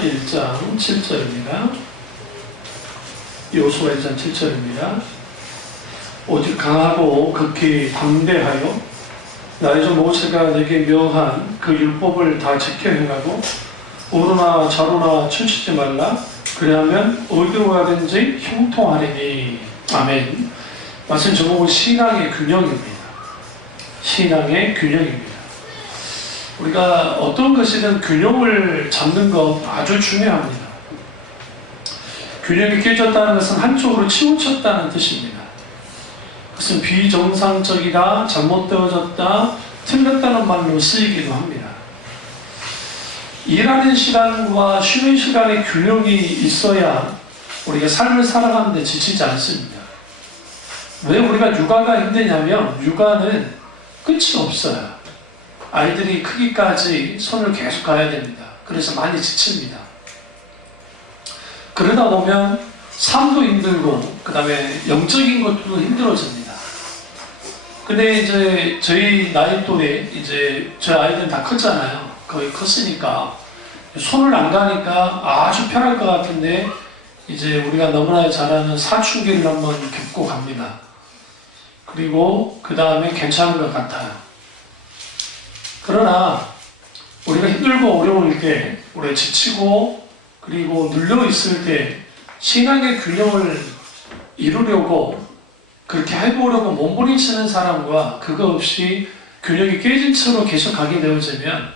1장 7절입니다. 여호수아 1장 7절입니다. 오직 강하고 극히 담대하여 나의 종 모세가 내게 명한 그 율법을 다 지켜 행하고 오르나 좌로나 춤추지 말라. 그리하면 어디로 가든지 형통하리니. 아멘. 말씀 제목은 신앙의 균형입니다. 신앙의 균형입니다. 우리가 어떤 것이든 균형을 잡는 것 아주 중요합니다. 균형이 깨졌다는 것은 한쪽으로 치우쳤다는 뜻입니다. 그것은 비정상적이다, 잘못되어졌다, 틀렸다는 말로 쓰이기도 합니다. 일하는 시간과 쉬는 시간의 균형이 있어야 우리가 삶을 살아가는 데 지치지 않습니다. 왜 우리가 육아가 힘드냐면 육아는 끝이 없어요. 아이들이 크기까지 손을 계속 가야 됩니다. 그래서 많이 지칩니다. 그러다 보면 삶도 힘들고 그 다음에 영적인 것도 힘들어집니다. 근데 이제 저희 나이 또래 이제 저희 아이들은 다 컸잖아요. 거의 컸으니까 손을 안 가니까 아주 편할 것 같은데 이제 우리가 너무나 잘 아는 사춘기를 한번 겪고 갑니다. 그리고 그 다음에 괜찮은 것 같아요. 그러나 우리가 힘들고 어려울 때, 우리가 지치고 그리고 눌려있을 때 신앙의 균형을 이루려고 그렇게 해보려고 몸부림치는 사람과 그거 없이 균형이 깨진 채로 계속 가게 되어지면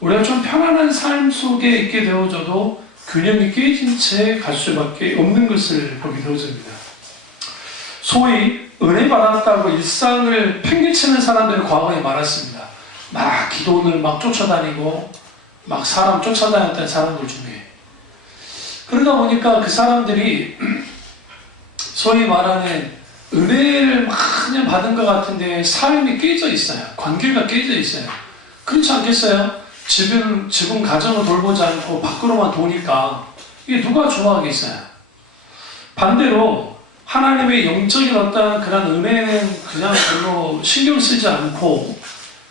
우리가 좀 편안한 삶 속에 있게 되어져도 균형이 깨진 채 갈 수밖에 없는 것을 보게 되어집니다. 소위 은혜 받았다고 일상을 팽개치는 사람들이 과거에 많았습니다. 막 기도원을 막 쫓아다니고 막 사람 쫓아다녔던 사람들 중에 그러다 보니까 그 사람들이 소위 말하는 은혜를 막 그냥 받은 것 같은데 삶이 깨져 있어요. 관계가 깨져 있어요. 그렇지 않겠어요? 지금 가정을 돌보지 않고 밖으로만 도니까 이게 누가 좋아하겠어요? 반대로 하나님의 영적인 어떤 그런 은혜는 그냥 별로 신경 쓰지 않고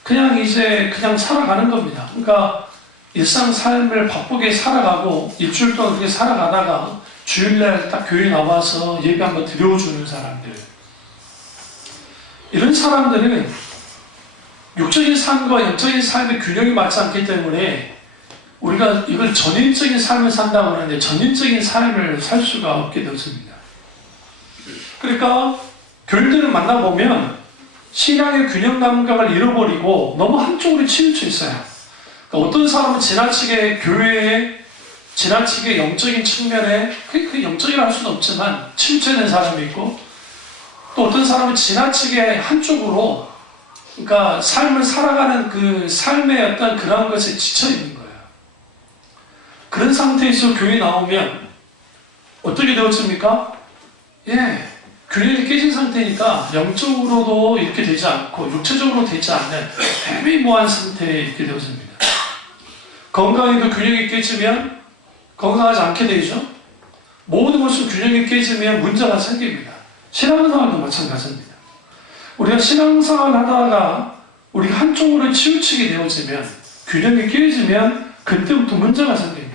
그냥 이제 그냥 살아가는 겁니다. 그러니까 일상 삶을 바쁘게 살아가고 일주일 동안 그렇게 살아가다가 주일날 딱 교회 나와서 예배 한번 드려주는 사람들, 이런 사람들은 육적인 삶과 영적인 삶의 균형이 맞지 않기 때문에 우리가 이걸 전인적인 삶을 산다고 하는데 전인적인 삶을 살 수가 없게 되었습니다. 그러니까 교인들을 만나보면 신앙의 균형 감각을 잃어버리고 너무 한쪽으로 치우쳐 있어요. 그러니까 어떤 사람은 지나치게 교회에 지나치게 영적인 측면에 그 영적이라 할 수는 없지만 치우쳐있는 사람이 있고 또 어떤 사람은 지나치게 한쪽으로 그러니까 삶을 살아가는 그 삶의 어떤 그런 것에 지쳐있는 거예요. 그런 상태에서 교회에 나오면 어떻게 되었습니까? 균형이 깨진 상태니까 영적으로도 이렇게 되지 않고 육체적으로 되지 않는 애매모호한 상태에 있게 되어집니다. 건강에도 균형이 깨지면 건강하지 않게 되죠. 모든 것은 균형이 깨지면 문제가 생깁니다. 신앙생활도 마찬가지입니다. 우리가 신앙생활을 하다가 우리가 한쪽으로 치우치게 되어지면 균형이 깨지면 그때부터 문제가 생깁니다.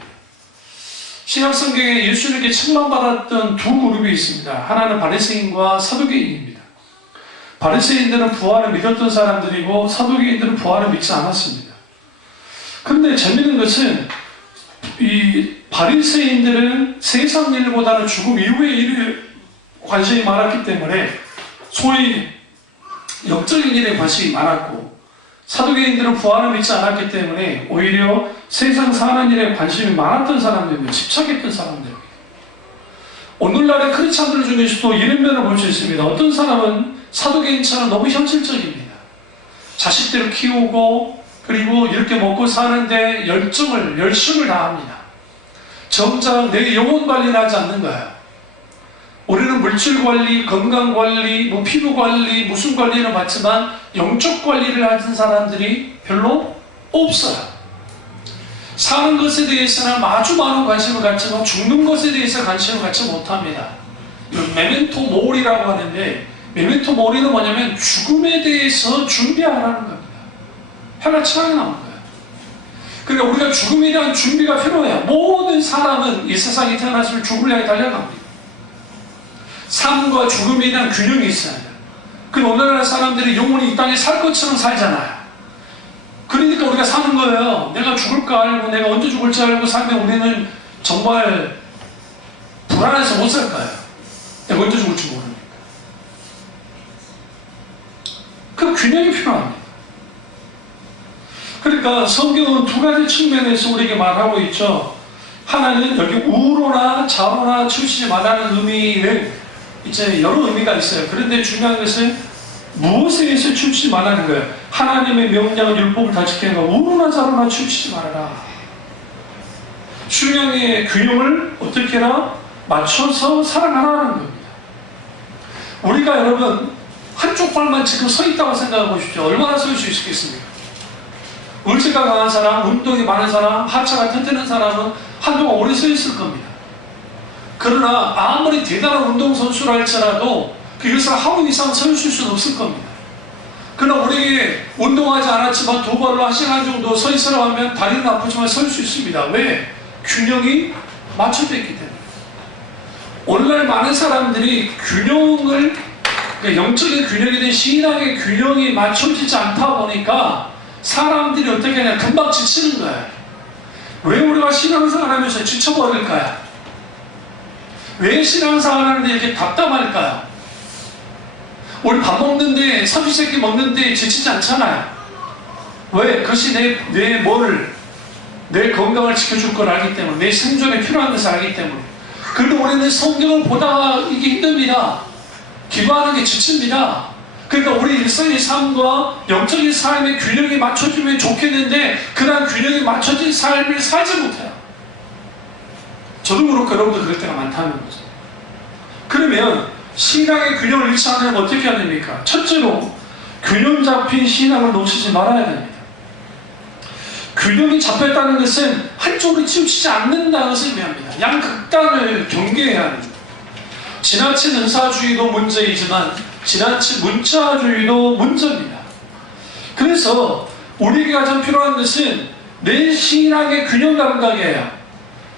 신약성경에 예수님께 책망받았던 두 그룹이 있습니다. 하나는 바리새인과 사두개인입니다. 바리새인들은 부활을 믿었던 사람들이고 사두개인들은 부활을 믿지 않았습니다. 그런데 재미있는 것은 이 바리새인들은 세상 일보다는 죽음 이후의 일에 관심이 많았기 때문에 소위 영적인 일에 관심이 많았고 사두개인들은 부활을 믿지 않았기 때문에 오히려 세상 사는 일에 관심이 많았던 사람들입니다. 집착했던 사람들입니다. 오늘날의 크리스찬들 중에서도 이런 면을 볼 수 있습니다. 어떤 사람은 사두개인처럼 너무 현실적입니다. 자식들을 키우고 그리고 이렇게 먹고 사는데 열심을 다합니다. 정작 내 영혼 관리를 하지 않는 거예요. 우리는 물질 관리, 건강 관리, 피부 관리, 무슨 관리를 받지만 영적 관리를 하는 사람들이 별로 없어요. 사는 것에 대해서는 아주 많은 관심을 갖지만 죽는 것에 대해서 관심을 갖지 못합니다. 메멘토 모리라고 하는데 메멘토 모리는 뭐냐면 죽음에 대해서 준비하라는 겁니다. 하나 차이 나온 거예요. 그러니까 우리가 죽음에 대한 준비가 필요해요. 모든 사람은 이 세상에 태어났으면 죽음을 향해 달려갑니다. 삶과 죽음에 대한 균형이 있어야 돼요. 그럼 오늘날 사람들이 영원히 이 땅에 살 것처럼 살잖아요. 그러니까 우리가 사는 거예요. 내가 죽을 거 알고 내가 언제 죽을지 알고 살면 우리는 정말 불안해서 못 살 거예요. 내가 언제 죽을지 모르니까. 그 균형이 필요합니다. 그러니까 성경은 두 가지 측면에서 우리에게 말하고 있죠. 하나는 여기 우로나 좌로나 치우치지 말라는 의미는 이제 여러 의미가 있어요. 그런데 중요한 것은 무엇에 의해서 치우치지 말라는 거예요. 하나님의 명령은 율법을 다 지키는 거. 우로나 좌로나 치우치지 말아라. 중량의 균형을 어떻게 해라? 맞춰서 살아가라는 겁니다. 우리가 여러분 한쪽 발만 지금 서 있다고 생각해 보십시오. 얼마나 설 수 있겠습니까? 의지가 강한 사람, 운동이 많은 사람, 하체가 튼튼한 사람은 한동안 오래 서 있을 겁니다. 그러나 아무리 대단한 운동선수라 할지라도 그것을 하루 이상 서 있을 수는 없을 겁니다. 그러나 우리에게 운동하지 않았지만 두 발로 한 시간 정도 서 있으라고 하면 다리는 아프지만 설 수 있습니다. 왜? 균형이 맞춰져 있기 때문에. 오늘날 많은 사람들이 균형을, 그러니까 영적인 균형이든 신앙의 균형이 맞춰지지 않다 보니까 사람들이 어떻게 하냐, 금방 지치는 거예요. 왜 우리가 신앙생활 하면서 지쳐버릴까요? 왜 신앙생활 하는데 이렇게 답답할까요? 우리 밥 먹는데, 삼시세끼 먹는데 지치지 않잖아요. 왜? 그것이 내 건강을 지켜줄 걸 알기 때문에, 내 생존에 필요한 것을 알기 때문에. 그런데 우리는 성경을 보다가 이게 힘듭니다. 기도하는 게 지칩니다. 그러니까 우리 일상의 삶과 영적인 삶의 균형이 맞춰지면 좋겠는데 그런 균형이 맞춰진 삶을 살지 못해요. 저도 그렇고 여러분도 그럴 때가 많다는 거죠. 그러면 신앙의 균형을 잃지 않으면 어떻게 해야 됩니까? 첫째로 균형 잡힌 신앙을 놓치지 말아야 됩니다. 균형이 잡혔다는 것은 한쪽으로 치우치지 않는다는 것을 의미합니다. 양극단을 경계해야 합니다. 지나친 은사주의도 문제이지만 지나친 문자주의도 문제입니다. 그래서 우리에게 가장 필요한 것은 내 신앙의 균형 감각이에요.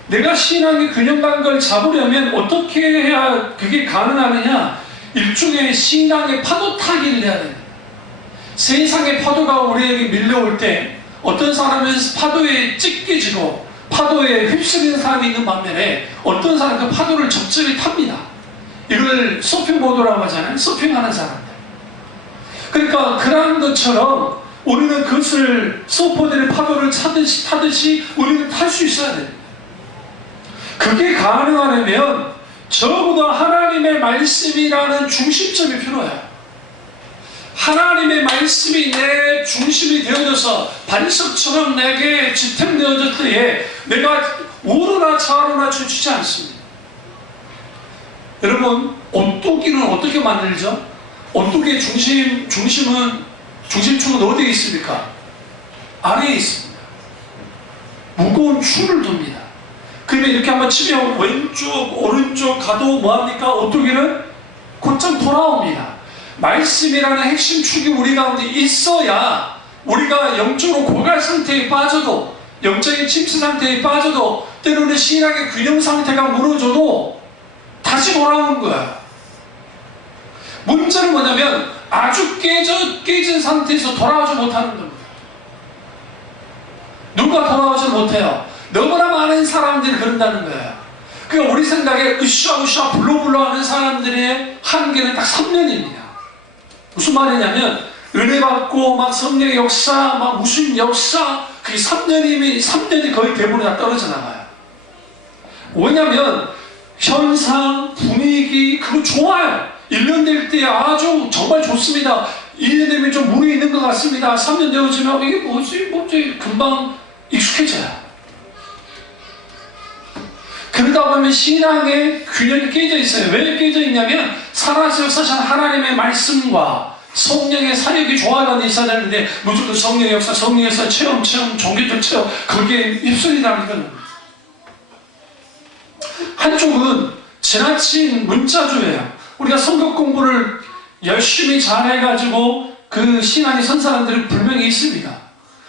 내가 신앙의 균형 감각을 잡으려면 어떻게 해야 그게 가능하느냐? 일종의 신앙의 파도 타기를 해야 됩니다. 세상의 파도가 우리에게 밀려올 때 어떤 사람은 파도에 찢겨지고 파도에 휩쓸리는 사람이 있는 반면에 어떤 사람은 그 파도를 적절히 탑니다. 이걸 서핑보드라고 하잖아요. 서핑하는 사람들. 그러니까 그런 것처럼 우리는 그것을 서퍼들의 파도를 타듯이 우리는 탈 수 있어야 됩니다. 그게 가능하려면 적어도 하나님의 말씀이라는 중심점이 필요해요. 하나님의 말씀이 내 중심이 되어져서 반석처럼 내게 지탱되어질 때에 내가 우로나 좌로나 치우치지 않습니다. 여러분, 오뚜기는 어떻게 만들죠? 오뚜기의 중심축은 어디에 있습니까? 아래에 있습니다. 무거운 줄을 둡니다. 그러면 이렇게 한번 치면 왼쪽, 오른쪽 가도 뭐합니까? 오뚜기는 곧장 돌아옵니다. 말씀이라는 핵심 축이 우리 가운데 있어야 우리가 영적으로 고갈 상태에 빠져도, 영적인 침체 상태에 빠져도, 때로는 신앙의 균형 상태가 무너져도 다시 돌아오는 거야. 문제는 뭐냐면 아주 깨진 상태에서 돌아오지 못하는 겁니다. 누가 돌아오지 못해요? 너무나 많은 사람들이 그런다는 거예요. 그러니까 우리 생각에 으쌰으쌰 불러불러 하는 사람들의 한계는 딱 3년입니다. 무슨 말이냐면 은혜 받고 막 성령의 역사, 막 무슨 역사, 그게 3년이 거의 대부분 다 떨어져 나가요. 왜냐면 현상, 분위기, 그거 좋아요. 1년 될 때 아주 정말 좋습니다. 2년 되면 좀 무리 있는 것 같습니다. 3년 되어지면 이게 뭐지 금방 익숙해져요. 그러다 보면 신앙의 균형이 깨져 있어요. 왜 깨져 있냐면 살아서 역사하신 하나님의 말씀과 성령의 사역이 조화가 있어야 되는데 무조건 성령의 역사, 체험, 종교적 체험 거기에 휩쓸리다는 건 한쪽은 지나친 문자주예요. 우리가 성경 공부를 열심히 잘해가지고 그 신앙이 선 사람들은 분명히 있습니다.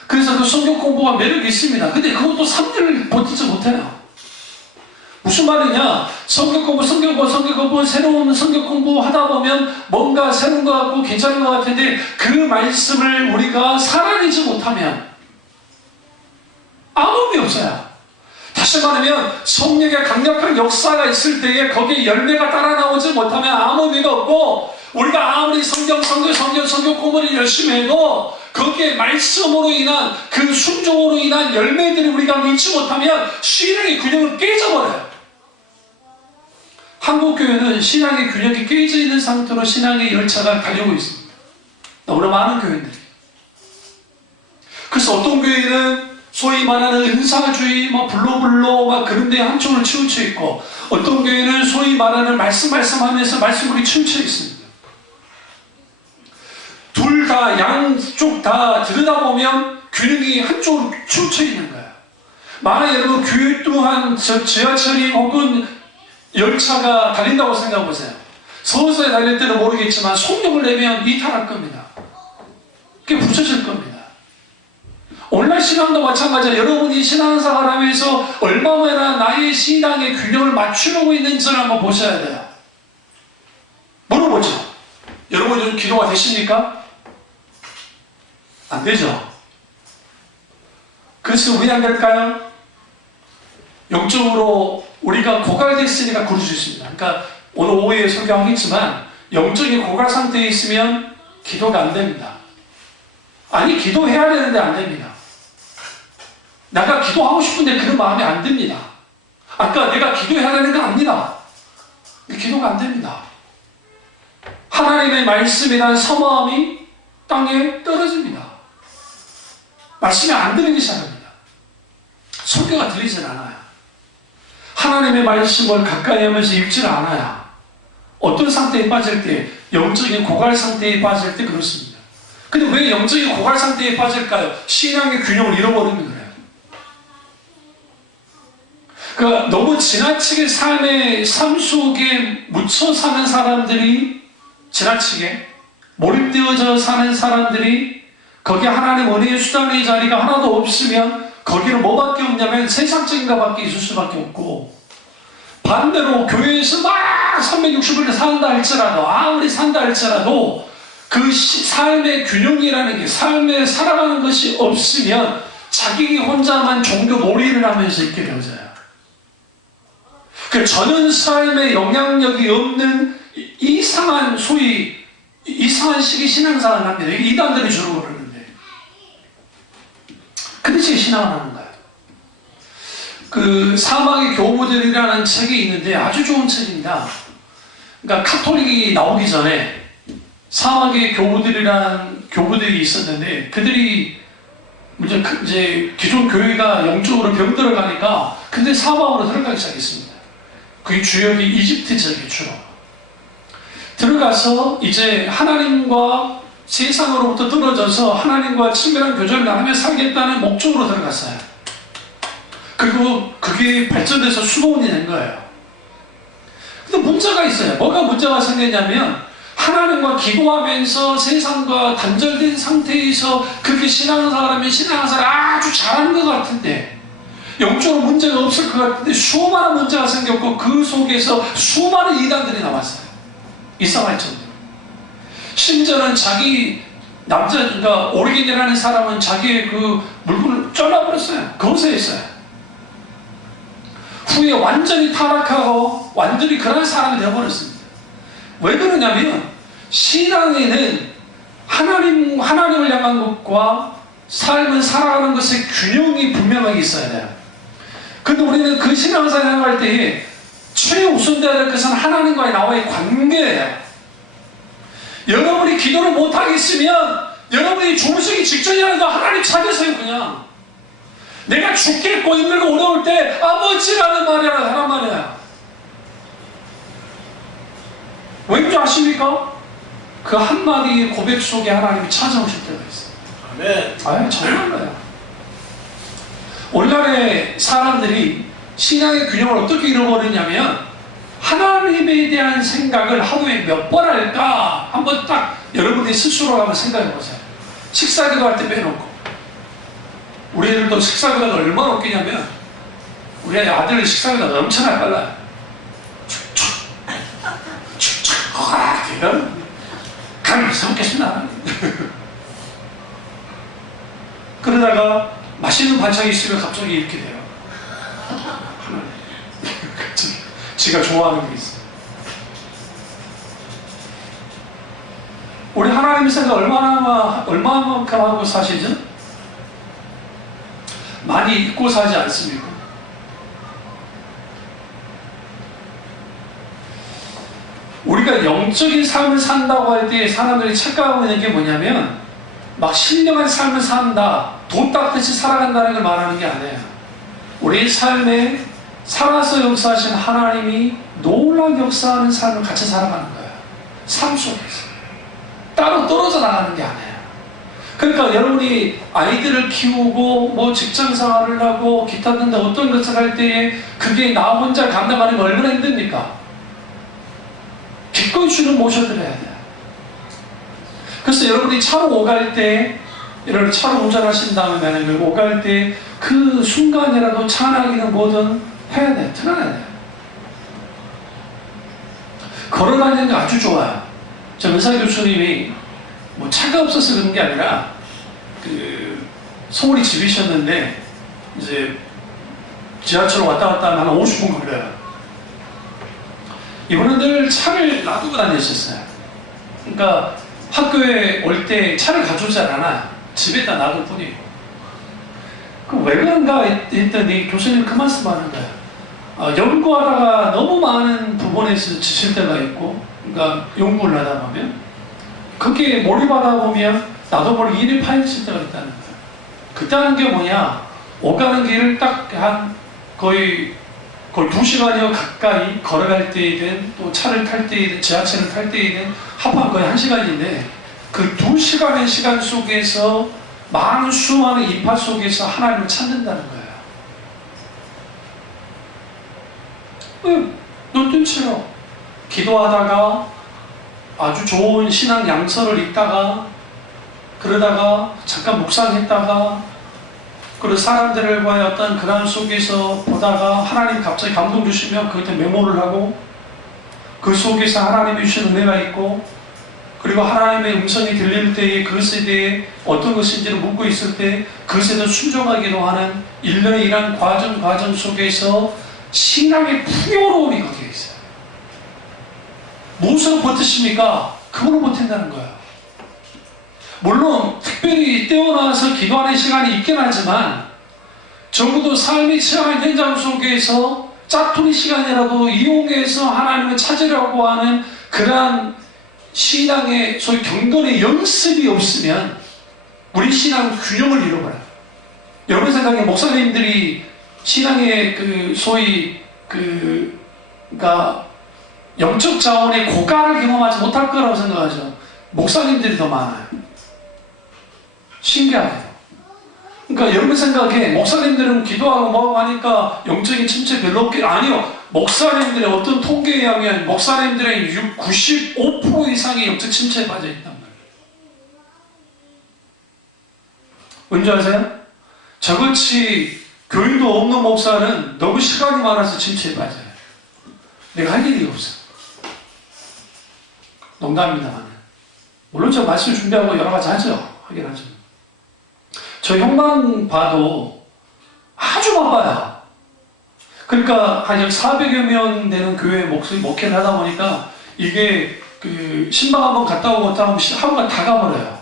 그래서 그 성경 공부가 매력이 있습니다. 근데 그것도 3년을 버티지 못해요. 무슨 말이냐? 성경 공부, 새로운 성경 공부 하다 보면 뭔가 새로운 것 같고 괜찮은 것 같은데 그 말씀을 우리가 살아내지 못하면 아무 의미 없어요. 다시 말하면 성령의 강력한 역사가 있을 때에 거기에 열매가 따라 나오지 못하면 아무 의미가 없고, 우리가 아무리 성경 공부를 열심히 해도 거기에 말씀으로 인한 그 순종으로 인한 열매들을 우리가 믿지 못하면 신앙의 균형을 깨져버려요. 한국교회는 신앙의 균형이 깨져 있는 상태로 신앙의 열차가 달리고 있습니다. 너무나 많은 교회들이. 그래서 어떤 교회는 소위 말하는 은사주의, 불로불로 그런 데 한쪽으로 치우쳐 있고, 어떤 교회는 소위 말하는 말씀하면서 말씀으로 치우쳐 있습니다. 둘 다, 양쪽 다 들여다보면 균형이 한쪽으로 치우쳐 있는 거예요. 만약 여러분 교회 또한 지하철이 혹은 열차가 달린다고 생각해 보세요. 서서히 달릴 때는 모르겠지만 속력을 내면 이탈할 겁니다. 그게 부서질 겁니다. 온라인 신앙도 마찬가지예요. 여러분이 신앙생활 하면서 얼마나 나의 신앙의 균형을 맞추려고 있는지를 한번 보셔야 돼요. 물어보죠. 여러분 요즘 기도가 되십니까? 안 되죠. 그래서 왜 안 될까요? 영적으로 우리가 고갈됐으니까 그럴 수 있습니다. 그러니까 오늘 오후에 설교하겠지만 영적인 고갈 상태에 있으면 기도가 안 됩니다. 아니, 기도해야 되는데 안 됩니다. 내가 기도하고 싶은데 그런 마음이 안 듭니다. 아까 내가 기도해야 되는 거 압니다. 기도가 안 됩니다. 하나님의 말씀이란 서마음이 땅에 떨어집니다. 말씀이 안 들리기 시작합니다. 설교가 들리질 않아요. 하나님의 말씀을 가까이 하면서 읽지를 않아요. 어떤 상태에 빠질 때, 영적인 고갈 상태에 빠질 때 그렇습니다. 근데 왜 영적인 고갈 상태에 빠질까요? 신앙의 균형을 잃어버리면 그래요. 그러니까 너무 지나치게 삶 속에 묻혀 사는 사람들이, 지나치게 몰입되어져 사는 사람들이 거기에 하나님 은혜의 수단의 자리가 하나도 없으면 거기는 뭐밖에 없냐면 세상적인 것밖에 있을 수밖에 없고, 반대로 교회에서 막 360일 산다 할지라도, 아무리 산다 할지라도 그 삶의 균형이라는 게, 삶에 살아가는 것이 없으면 자기 혼자만 종교 놀이를 하면서 있게 되어져요. 그 저는 삶에 영향력이 없는 이상한, 소위 이상한 식의 신앙생활을 합니다. 이단들이 주로 그러는데, 근데 제 신앙을 하는 거예요. 그 사막의 교부들이라는 책이 있는데 아주 좋은 책입니다. 그러니까 카톨릭이 나오기 전에 사막의 교부들이라는 교부들이 있었는데, 그들이 이제 기존 교회가 영적으로 병들어가니까 근데 사막으로 들어가기 시작했습니다. 그 주역이 이집트 지역에 주로 들어가서 이제 하나님과 세상으로부터 떨어져서 하나님과 친밀한 교제를 나누며 살겠다는 목적으로 들어갔어요. 그리고 그게 발전돼서 수도원이 된 거예요. 근데 문제가 있어요. 뭐가 문제가 생겼냐면, 하나님과 기도하면서 세상과 단절된 상태에서 그렇게 신앙생활하면 신앙생활 아주 잘하는 것 같은데, 영적으로 문제가 없을 것 같은데 수많은 문제가 생겼고, 그 속에서 수많은 이단들이 나왔어요. 이상할 정도로. 심지어는 자기 그러니까 오리겐이라는 사람은 자기의 그 물건을 잘라버렸어요. 거세했어요. 후에 완전히 타락하고 완전히 그런 사람이 되어버렸습니다. 왜 그러냐면, 신앙에는 하나님을 향한 것과 삶을 살아가는 것의 균형이 분명하게 있어야 돼요. 근데 우리는 그 신앙생활을 할 때에 최우선되어야 될 것은 하나님과의 나와의 관계예요. 여러분이 기도를 못하겠으면 여러분이 죽으시기 직전이라도 하나님 찾으세요. 그냥 내가 죽겠고 힘들고 어려울 때 아버지라는 말이 하란 말이야. 왠지 아십니까? 그 한마디 고백 속에 하나님이 찾아오실 때가 있어요. 아멘. 아유, 정말로요. 오늘날의 사람들이 신앙의 균형을 어떻게 잃어버리냐면, 하나님에 대한 생각을 하루에 몇 번 할까 한번 딱 여러분이 스스로 한번 생각해 보세요. 식사기도 할 때 빼놓고. 우리 애들도 식사기도가 얼마나 웃기냐면, 우리 아들 식사가 엄청나게 빨라요. 이런 감히 써먹겠습니다. 그러다가 맛있는 반찬이 있으면 갑자기 이렇게 돼요. 지가 좋아하는 게 있어요. 우리 하나님 생각 얼마만큼 하고 사시죠? 많이 잊고 사지 않습니까? 우리가 영적인 삶을 산다고 할 때 사람들이 착각하고 있는 게 뭐냐면 막 신령한 삶을 산다, 돈 닦듯이 살아간다는 걸 말하는 게 아니에요. 우리 삶에 살아서 역사하신 하나님이 놀라운 역사하는 삶을 같이 살아가는 거예요. 삶 속에서 따로 떨어져 나가는 게 아니에요. 그러니까 여러분이 아이들을 키우고 뭐 직장생활을 하고 기타 등등 어떤 것을 할 때에 그게 나 혼자 감당하는 게 얼마나 힘듭니까? 기꺼이 주는 모셔드려야 돼요. 그래서 여러분이 차로 오갈 때, 여러분 차로 운전하신 다음에 오갈 때 그 순간이라도 찬양이든 뭐든 해야 돼요. 틀어야 돼요. 걸어다니는 게 아주 좋아요. 저 은사 교수님이 뭐 차가 없어서 그런 게 아니라 서울이 집이셨는데 이제 지하철 왔다 갔다 하면 한 50분 걸려요. 이분은 늘 차를 놔두고 다니셨어요. 그러니까 학교에 올 때 차를 가져오지 않아. 집에다 놔둘 뿐이고. 왜 그런가 했더니 교수님 그 말씀 하는 거예요. 연구하다가 너무 많은 부분에서 지칠 때가 있고, 그러니까 연구를 하다 보면 그게 몰입하다 보면 나도 모르게 일이 파헤칠 때가 있다는 거예요. 그때 하는 게 뭐냐, 오가는 길을 딱 한 거의 2시간이요 가까이 걸어갈 때이든 또 차를 탈 때이든 지하철을 탈 때이든 합하면 거의 1시간인데 그 2시간의 시간 속에서 많은 수많은 인파 속에서 하나님을 찾는다는 거예요. 눈뜬 채로 기도하다가 아주 좋은 신앙 양서를 읽다가 그러다가 잠깐 묵상했다가 그리고 사람들과의 어떤 그런 속에서 보다가 하나님 갑자기 감동 주시면 그때 메모를 하고 그 속에서 하나님이 주신 은혜가 있고 그리고 하나님의 음성이 들릴 때에 그것에 대해 어떤 것인지를 묻고 있을 때 그것에 대해 순종하기도 하는 일련의 이런 과정 속에서 신앙의 풍요로움이 거기에 있어요. 무엇으로 버티십니까? 그걸로 버틴다는 거예요. 물론 특별히 떼어나와서 기도하는 시간이 있긴 하지만 적어도 삶이 처한 현장 속에서 짜투리 시간이라도 이용해서 하나님을 찾으려고 하는 그러한 신앙의 소위 경건의 연습이 없으면 우리 신앙은 균형을 잃어버려요. 여러분 생각에 목사님들이 신앙의 소위 그러니까 영적 자원의 고가를 경험하지 못할 거라고 생각하죠. 목사님들이 더 많아요. 신기하네요. 그러니까 여러분 생각에 목사님들은 기도하고 뭐하고 하니까 영적인 침체 별로 없게 아니요. 목사님들의 어떤 통계에 의하면 목사님들의 95% 이상의 영적 침체에 빠져 있단 말이에요. 왠지 아세요? 저같이 교인도 없는 목사는 너무 시간이 많아서 침체에 빠져요. 내가 할 일이 없어. 농담입니다만. 물론 제가 말씀 준비하고 여러 가지 하죠. 하긴 하죠. 저 형만 봐도 아주 바빠요. 그러니까 한 400여 명 되는 교회 목회를 하다 보니까 이게 신방 한번 갔다 오고 갔다 오면 하루가 다 가버려요.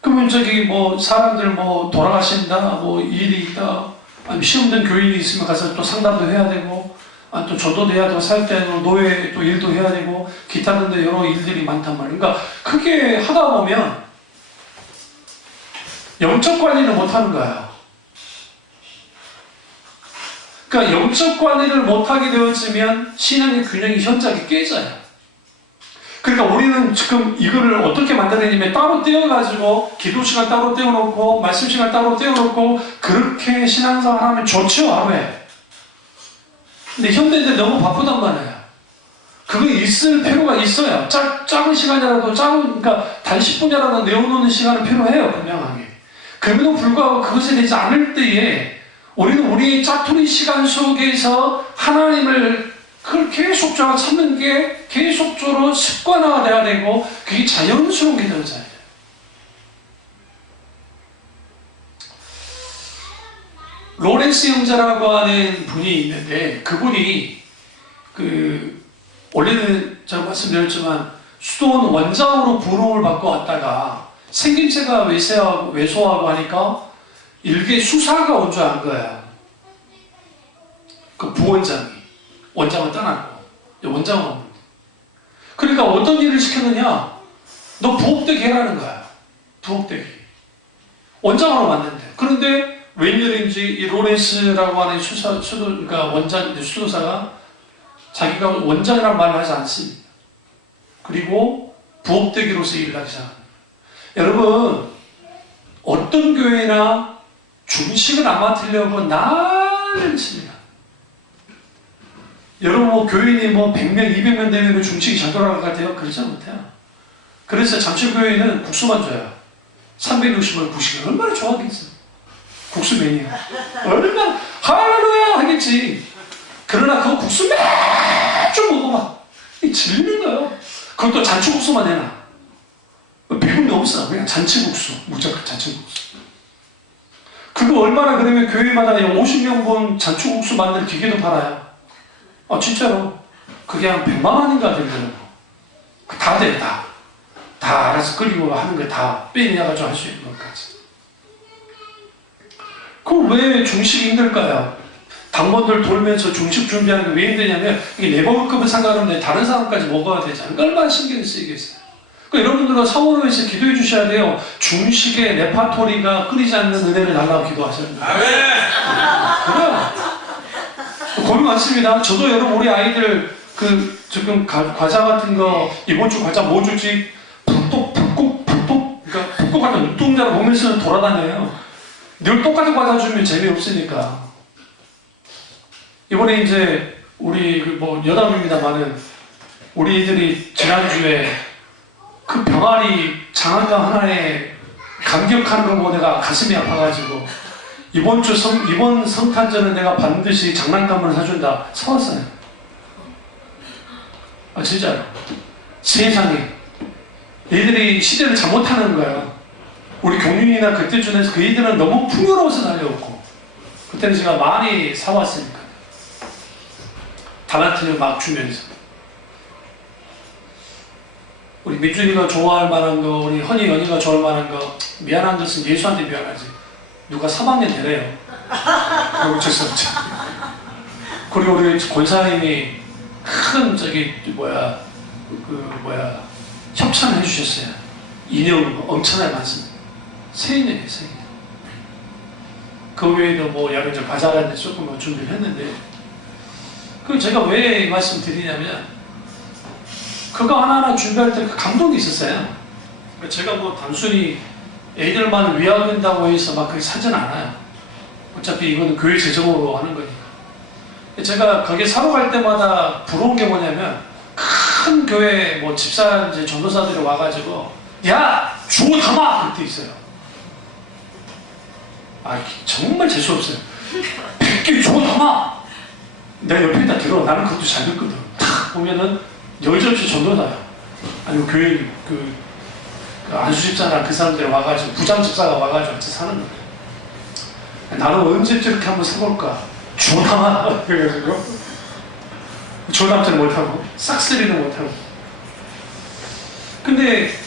그러면 저기 뭐 사람들 뭐 돌아가신다, 뭐 일이 있다, 아니면 시험된 교인이 있으면 가서 또 상담도 해야 되고, 또 전도도 해야 되고, 사역자로 노예 또 일도 해야 되고, 기타 등등 여러 일들이 많단 말이에요. 그러니까 크게 하다 보면 영적 관리를 못하는 거예요. 그러니까 영적 관리를 못하게 되어지면 신앙의 균형이 현저하게 깨져요. 그러니까 우리는 지금 이거를 어떻게 만들어내냐면 따로 떼어가지고 기도 시간 따로 떼어놓고 말씀 시간 따로 떼어놓고 그렇게 신앙생활 하면 좋죠, 하루에. 근데 현대인들 너무 바쁘단 말이에요. 그거 있을 필요가 있어요. 작은 시간이라도 그러니까 단 10분이라도 내어놓는 시간은 필요해요, 분명하게. 그럼에도 불구하고 그것이 되지 않을 때에 우리는 우리 짜투리 시간 속에서 하나님을 그걸 계속적으로 찾는 게 계속적으로 습관화가 돼야 되고 그게 자연스러운 게 되어야 돼요. 로렌스 형제라고 하는 분이 있는데 그분이 원래는 제가 말씀드렸지만 수도원 원장으로 부름을 받고 왔다가 생김새가 왜소하고 하니까 일개 수사가 온 줄 안 거야. 그 부원장이. 원장을 떠났고 원장은 없는데. 그러니까 어떤 일을 시켰느냐? 너 부업대기 해라는 거야. 부업대기. 원장으로 만든대. 그런데 웬일인지 이 로렌스라고 하는 그러니까 수도사가 자기가 원장이라는 말을 하지 않습니다. 그리고 부업대기로서 일을 하기 시작합니다. 여러분, 어떤 교회나 중식을 안 맡으려고 난리를 칩니다. 여러분, 교인이 100명, 200명 되면 중식이 잘 돌아갈 것 같아요? 그렇지 못해요. 그래서 장초교회는 국수만 줘요. 360원 국식이 얼마나 좋아하겠어요. 국수 메뉴. 얼마나 할렐루야 하겠지. 그러나 그 국수 매주 먹어봐. 질리는 거예요. 그것도 잔치국수만 해놔. 배분이 없어. 그냥 잔치국수. 무조건 잔치국수. 그거 얼마나 그러면 교회마다 50명분 잔치국수 만들 기계도 팔아요. 진짜로. 그게 한 100만 원인가 되더라고. 다 돼, 다. 다 알아서 끓이고 하는 거 다 빼내가지고 할 수 있는 것까지. 그럼 왜 중식이 힘들까요? 당번들 돌면서 중식 준비하는 게 왜 힘드냐면 이게 내 먹을 거면 상관없는데 다른 사람까지 먹어야 되잖아요. 얼마나 신경이 쓰이겠어요. 그러니까 여러분들은 사모로에서 기도해 주셔야 돼요. 중식의 레파토리가 끊이지 않는 은혜를 달라고 기도하셔야 돼요. 그래. 고민 많습니다. 저도 여러분 우리 아이들 지금 과자 같은 거 이번 주 과자 뭐 주지? 북독 그러니까 북독 같은 눈동자를 보면서 돌아다녀요. 늘 똑같은 과자 주면 재미없으니까. 이번에 이제 우리 여담입니다만은 우리 애들이 지난주에 그 병아리 장난감 하나에 감격하는 거 보고 내가 가슴이 아파가지고 이번 성탄절은 내가 반드시 장난감을 사준다. 사왔어요. 진짜로. 세상에. 얘들이 시대를 잘못하는 거야. 우리 경륜이나 그때 중에서 그 애들은 너무 풍요로워서 달려왔고 그때는 제가 많이 사왔으니까 달란트를 막 주면서 우리 민준이가 좋아할 만한 거, 우리 허니, 연이가 좋아할 만한 거 미안한 것은 예수한테 미안하지. 누가 3학년 되래요. 그리고 죄송합니다. 그리고 우리 권사님이 큰 협찬을 해주셨어요. 인형 엄청나게 많습니다. 새 인형이에요, 새 인형. 그 외에도 여러 가지 과자라는 데 조금 준비를 했는데 제가 왜 말씀드리냐면 그거 하나하나 준비할 때 그 감동이 있었어요. 제가 단순히 애들만을 위하긴다고 해서 막 그렇게 사진 않아요. 어차피 이거는 교회 재정으로 하는 거니까. 제가 거기 사러 갈 때마다 부러운 게 뭐냐면 큰 교회 집사 이제 전도사들이 와가지고 야! 주워 담아! 그렇게 있어요. 정말 재수없어요. 100개 주워 담아! 내가 옆에 있다 들어. 나는 그것도 잘 듣거든. 탁 보면은 여지없이 전도사야. 아니면 교회 안수집사나 그 사람들이 와가지고 부장 집사가 와가지고 같이 사는 거예요. 나는 언제 저렇게 한번 사볼까? 주워 담아! 그래가지고 주워 담지는 못하고 싹쓸이는 못하고. 근데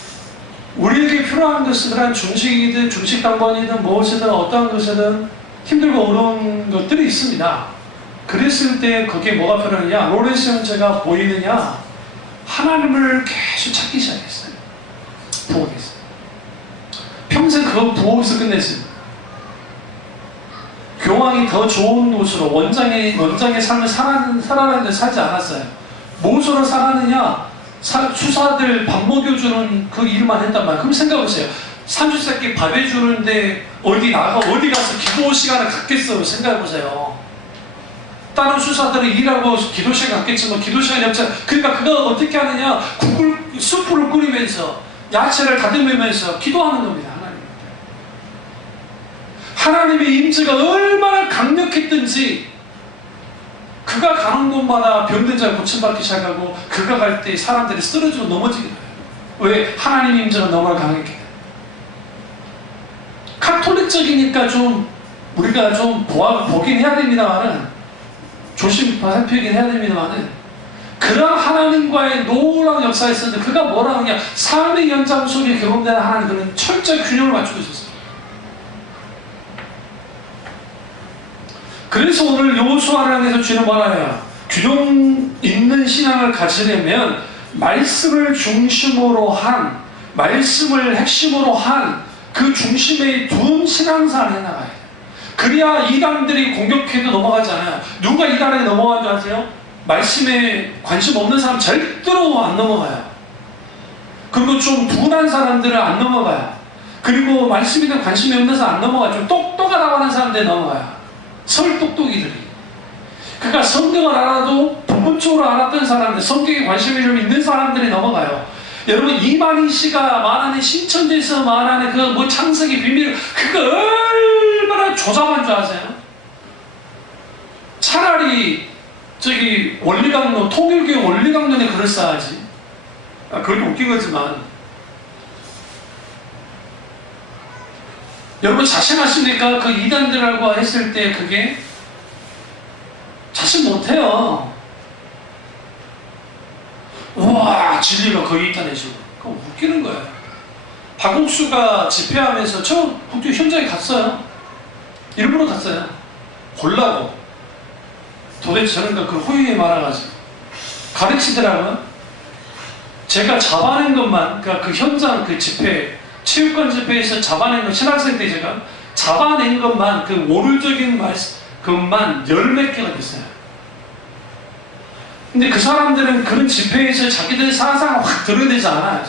우리에게 필요한 것은 그런 중식이든 중식당번이든 무엇이든 어떠한 것이든 힘들고 어려운 것들이 있습니다. 그랬을 때 거기에 뭐가 필요하느냐? 로렌스 형제가 보이느냐? 하나님을 계속 찾기 시작했어요. 부엌에서. 평생 그 부엌에서 끝냈습니다. 교황이 더 좋은 곳으로 원장의 삶을 살아가는데 살지 않았어요. 무엇으로 살았느냐? 수사들 밥 먹여주는 그 일만 했단 말이에요. 그럼 생각해보세요. 삼시세끼 밥 해주는데 어디 가서 기도 시간을 갖겠어요. 생각해보세요. 다른 수사들은 일하고 기도 시간 갖겠지만 기도 시간이 없잖아요. 그러니까 그거 어떻게 하느냐? 수프를 끓이면서 야채를 다듬으면서 기도하는 겁니다. 하나님의 임재가 얼마나 강력했든지 그가 가는 곳마다 병든 자가 고침받기 시작하고 그가 갈 때 사람들이 쓰러지고 넘어지게 돼요. 왜? 하나님의 임재가 너무나 강했기 때문에. 카톨릭적이니까 좀 우리가 좀 보긴 해야 됩니다만은, 조심 살피긴 해야 됩니다만은, 그런 하나님과의 놀라운 역사에 있었는데 그가 뭐라 하냐, 삶의 연장 속에 경험되는 하나님, 그는 철저히 균형을 맞추고 있었어요. 그래서 오늘 여호수아를 향해서 주는 말하야, 균형 있는 신앙을 가지려면 말씀을 중심으로 한, 말씀을 핵심으로 한 그 중심에 둔 신앙생활을 해나가야 돼요. 그래야 이단들이 공격해도 넘어가지 않아요. 누가 이단에 넘어간 줄 아세요? 말씀에 관심 없는 사람 절대로 안 넘어가요. 그리고 좀 둔한 사람들은 안 넘어가요. 그리고 말씀에 대한 관심이 없는 사람 안 넘어가요. 좀 똑똑하다고 하는 사람들 넘어가요. 설똑똑이들이. 그러니까 성경을 알아도 부분적으로 알았던 사람들, 성경에 관심이 좀 있는 사람들이 넘어가요. 여러분, 이만희 씨가 말하는, 신천지에서 말하는 그 뭐 창세기 비밀, 그거 얼마나 조잡한 줄 아세요? 차라리 저기 원리강론, 통일교회 원리강론에 글을 써야지. 그렇게 웃긴 거지만, 여러분 자신하십니까? 그 이단들하고 했을 때 그게 자신 못해요. 우와, 진리가 거기 있다네 지금. 그거 웃기는 거예요. 박옥수가 집회하면서 저 국교 현장에 갔어요. 일부러 갔어요. 보려고. 도대체 저는 그 호의에 말아가지고 가르치더라고요. 제가 잡아낸 것만, 그러니까 그 현장, 그 집회, 체육관 집회에서 잡아낸 것, 신학생 때 제가 잡아낸 것만, 그 오류적인 것만 10몇 개가 됐어요. 근데 그 사람들은 그런 집회에서 자기들의 사상을 확 드러내지 않아요.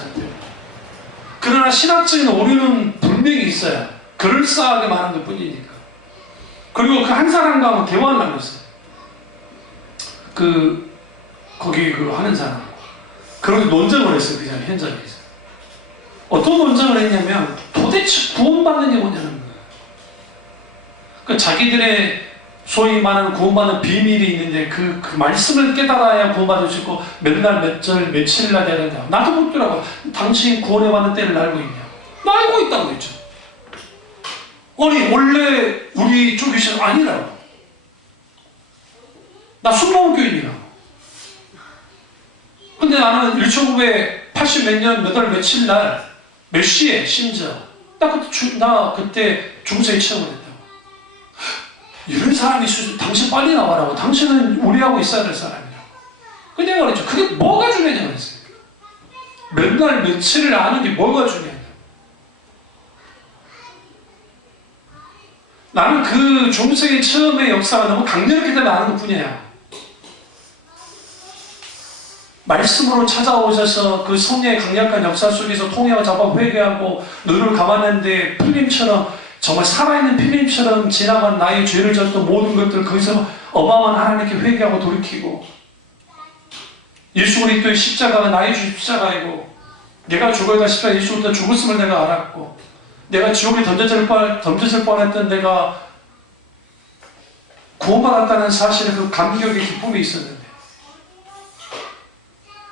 그러나 신학적인 오류는 분명히 있어요. 그럴싸하게 말한 것 뿐이니까. 그리고 그 한 사람과 한번 대화를 나눴어요. 거기 하는 사람. 그러고 논쟁을 했어요. 그 자리 현장에서. 어떤 논쟁을 했냐면, 도대체 구원받는 게 뭐냐는 거예요. 그 자기들의 소위 말하는 구원받는 비밀이 있는데 그 말씀을 깨달아야 구원받을 수 있고 몇날 몇절 며칠날 해야 된다. 나도 묻더라고. 당신 구원해 받는 때를 알고 있냐? 나 알고 있다고 했죠. 아니 원래 우리 쪽이 아니라고. 나 순복음 교인이라고. 근데 나는 1980 몇 년 몇 월 며칠 날 몇 시에 심지어 나 그때 중세에 체험을 했다고. 이런 사람이 있을, 당신 빨리 나와라고. 당신은 우리하고 있어야 될 사람이라고. 그 내가 그랬죠. 그게 뭐가 중요하냐고 그랬어요. 몇 날 며칠을 아는 게 뭐가 중요하냐. 나는 그 중세의 처음의 역사가 너무 강렬했기 때문에 아는 것 뿐이에요. 말씀으로 찾아오셔서 그 성령의 강력한 역사 속에서 통해와 잡아 회개하고 눈을 감았는데 필름처럼, 정말 살아있는 필름처럼 지나간 나의 죄를 졌던 모든 것들, 거기서 어마어마한 하나님께 회개하고 돌이키고, 예수 그리스도의 십자가가 나의 주 십자가이고, 내가 죽어야 십자가 예수 그리스도 죽었음을 내가 알았고, 내가 지옥에 던져질 뻔했던 내가 구원받았다는 사실에 그 감격의 기쁨이 있었는데,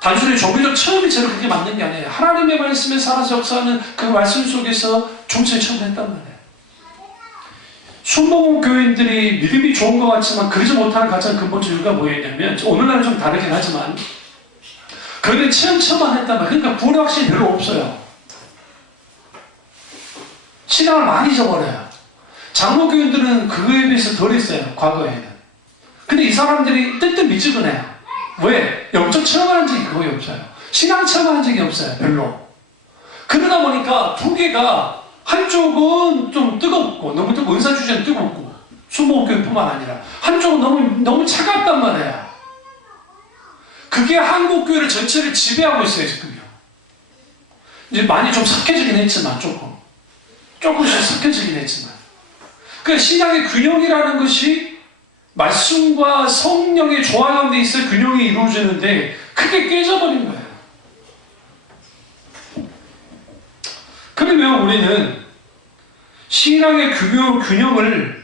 단순히 종교적 체험이 저를 그렇게 만든 게 아니에요. 하나님의 말씀에 살아서 역사하는 그 말씀 속에서 중세 체험했단 말이에요. 순복음 교인들이 믿음이 좋은 것 같지만 그러지 못하는 가장 근본적 이유가 뭐였냐면, 오늘날은 좀 다르긴 하지만 그들이 체험만 했단 말이에요. 그러니까 구원의 확신이 별로 없어요. 신앙을 많이 잊어버려요. 장로교인들은 그거에 비해서 덜 했어요. 과거에는. 근데 이 사람들이 뜨뜻미지근해요. 왜? 영적 체험하는 적이 거의 없어요. 신앙 체험하는 적이 없어요. 별로. 그러다 보니까 두 개가, 한쪽은 좀 뜨겁고, 너무 뜨겁고, 은사주제는 뜨겁고, 순복음교회뿐만 아니라 한쪽은 너무 차갑단 말이에요. 그게 한국교회를 전체를 지배하고 있어요. 지금요. 이제 많이 좀 삭혀지긴 했지만, 조금씩 삭혀지긴 했지만, 그 신앙의 균형이라는 것이 말씀과 성령의 조화 가운데 있어 균형이 이루어지는데 크게 깨져버린 거예요. 그러면 우리는 신앙의 균형을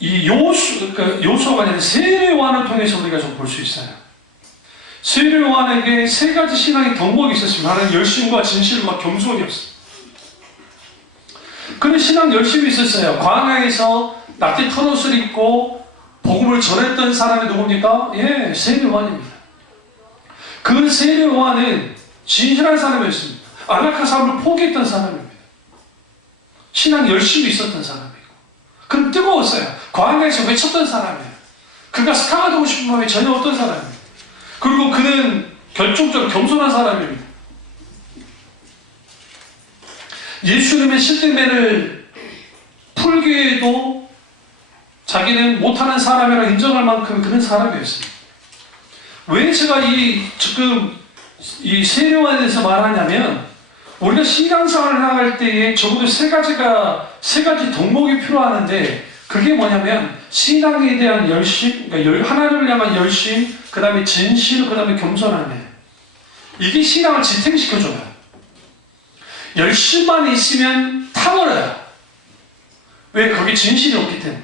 이 요소가 아니라 세례 요한을 통해서 우리가 좀 볼 수 있어요. 세례 요한에게 세 가지 신앙의 덕목이 있었습니다. 하나는 열심과 진실과 겸손이었어요. 그는 신앙 열심이 있었어요. 광야에서 낙태 털옷을 입고 복음을 전했던 사람이 누굽니까? 예, 세례 요한입니다. 그 세례 요한은 진실한 사람이었습니다. 안악한 사람을 포기했던 사람입니다. 신앙 열심이 있었던 사람이고, 그는 뜨거웠어요. 광야에서 외쳤던 사람이에요. 그가 스타가 되고 싶은 마음이 전혀 없던 사람입니다. 그리고 그는 결정적으로 겸손한 사람입니다. 예수님의 십계명을 풀기에도 자기는 못하는 사람이라 인정할 만큼 그런 사람이었습니다. 왜 제가 지금 이 세례 요한에 대해서 말하냐면, 우리가 신앙생활을 나갈 때에 적어도 세 가지 덕목이 필요하는데, 그게 뭐냐면 신앙에 대한 열심, 그러니까 하나님을 향한 열심, 그 다음에 진실, 그 다음에 겸손함이에요. 이게 신앙을 지탱시켜줘요. 열심만 있으면 타버려요. 왜? 거기 진실이 없기 때문에.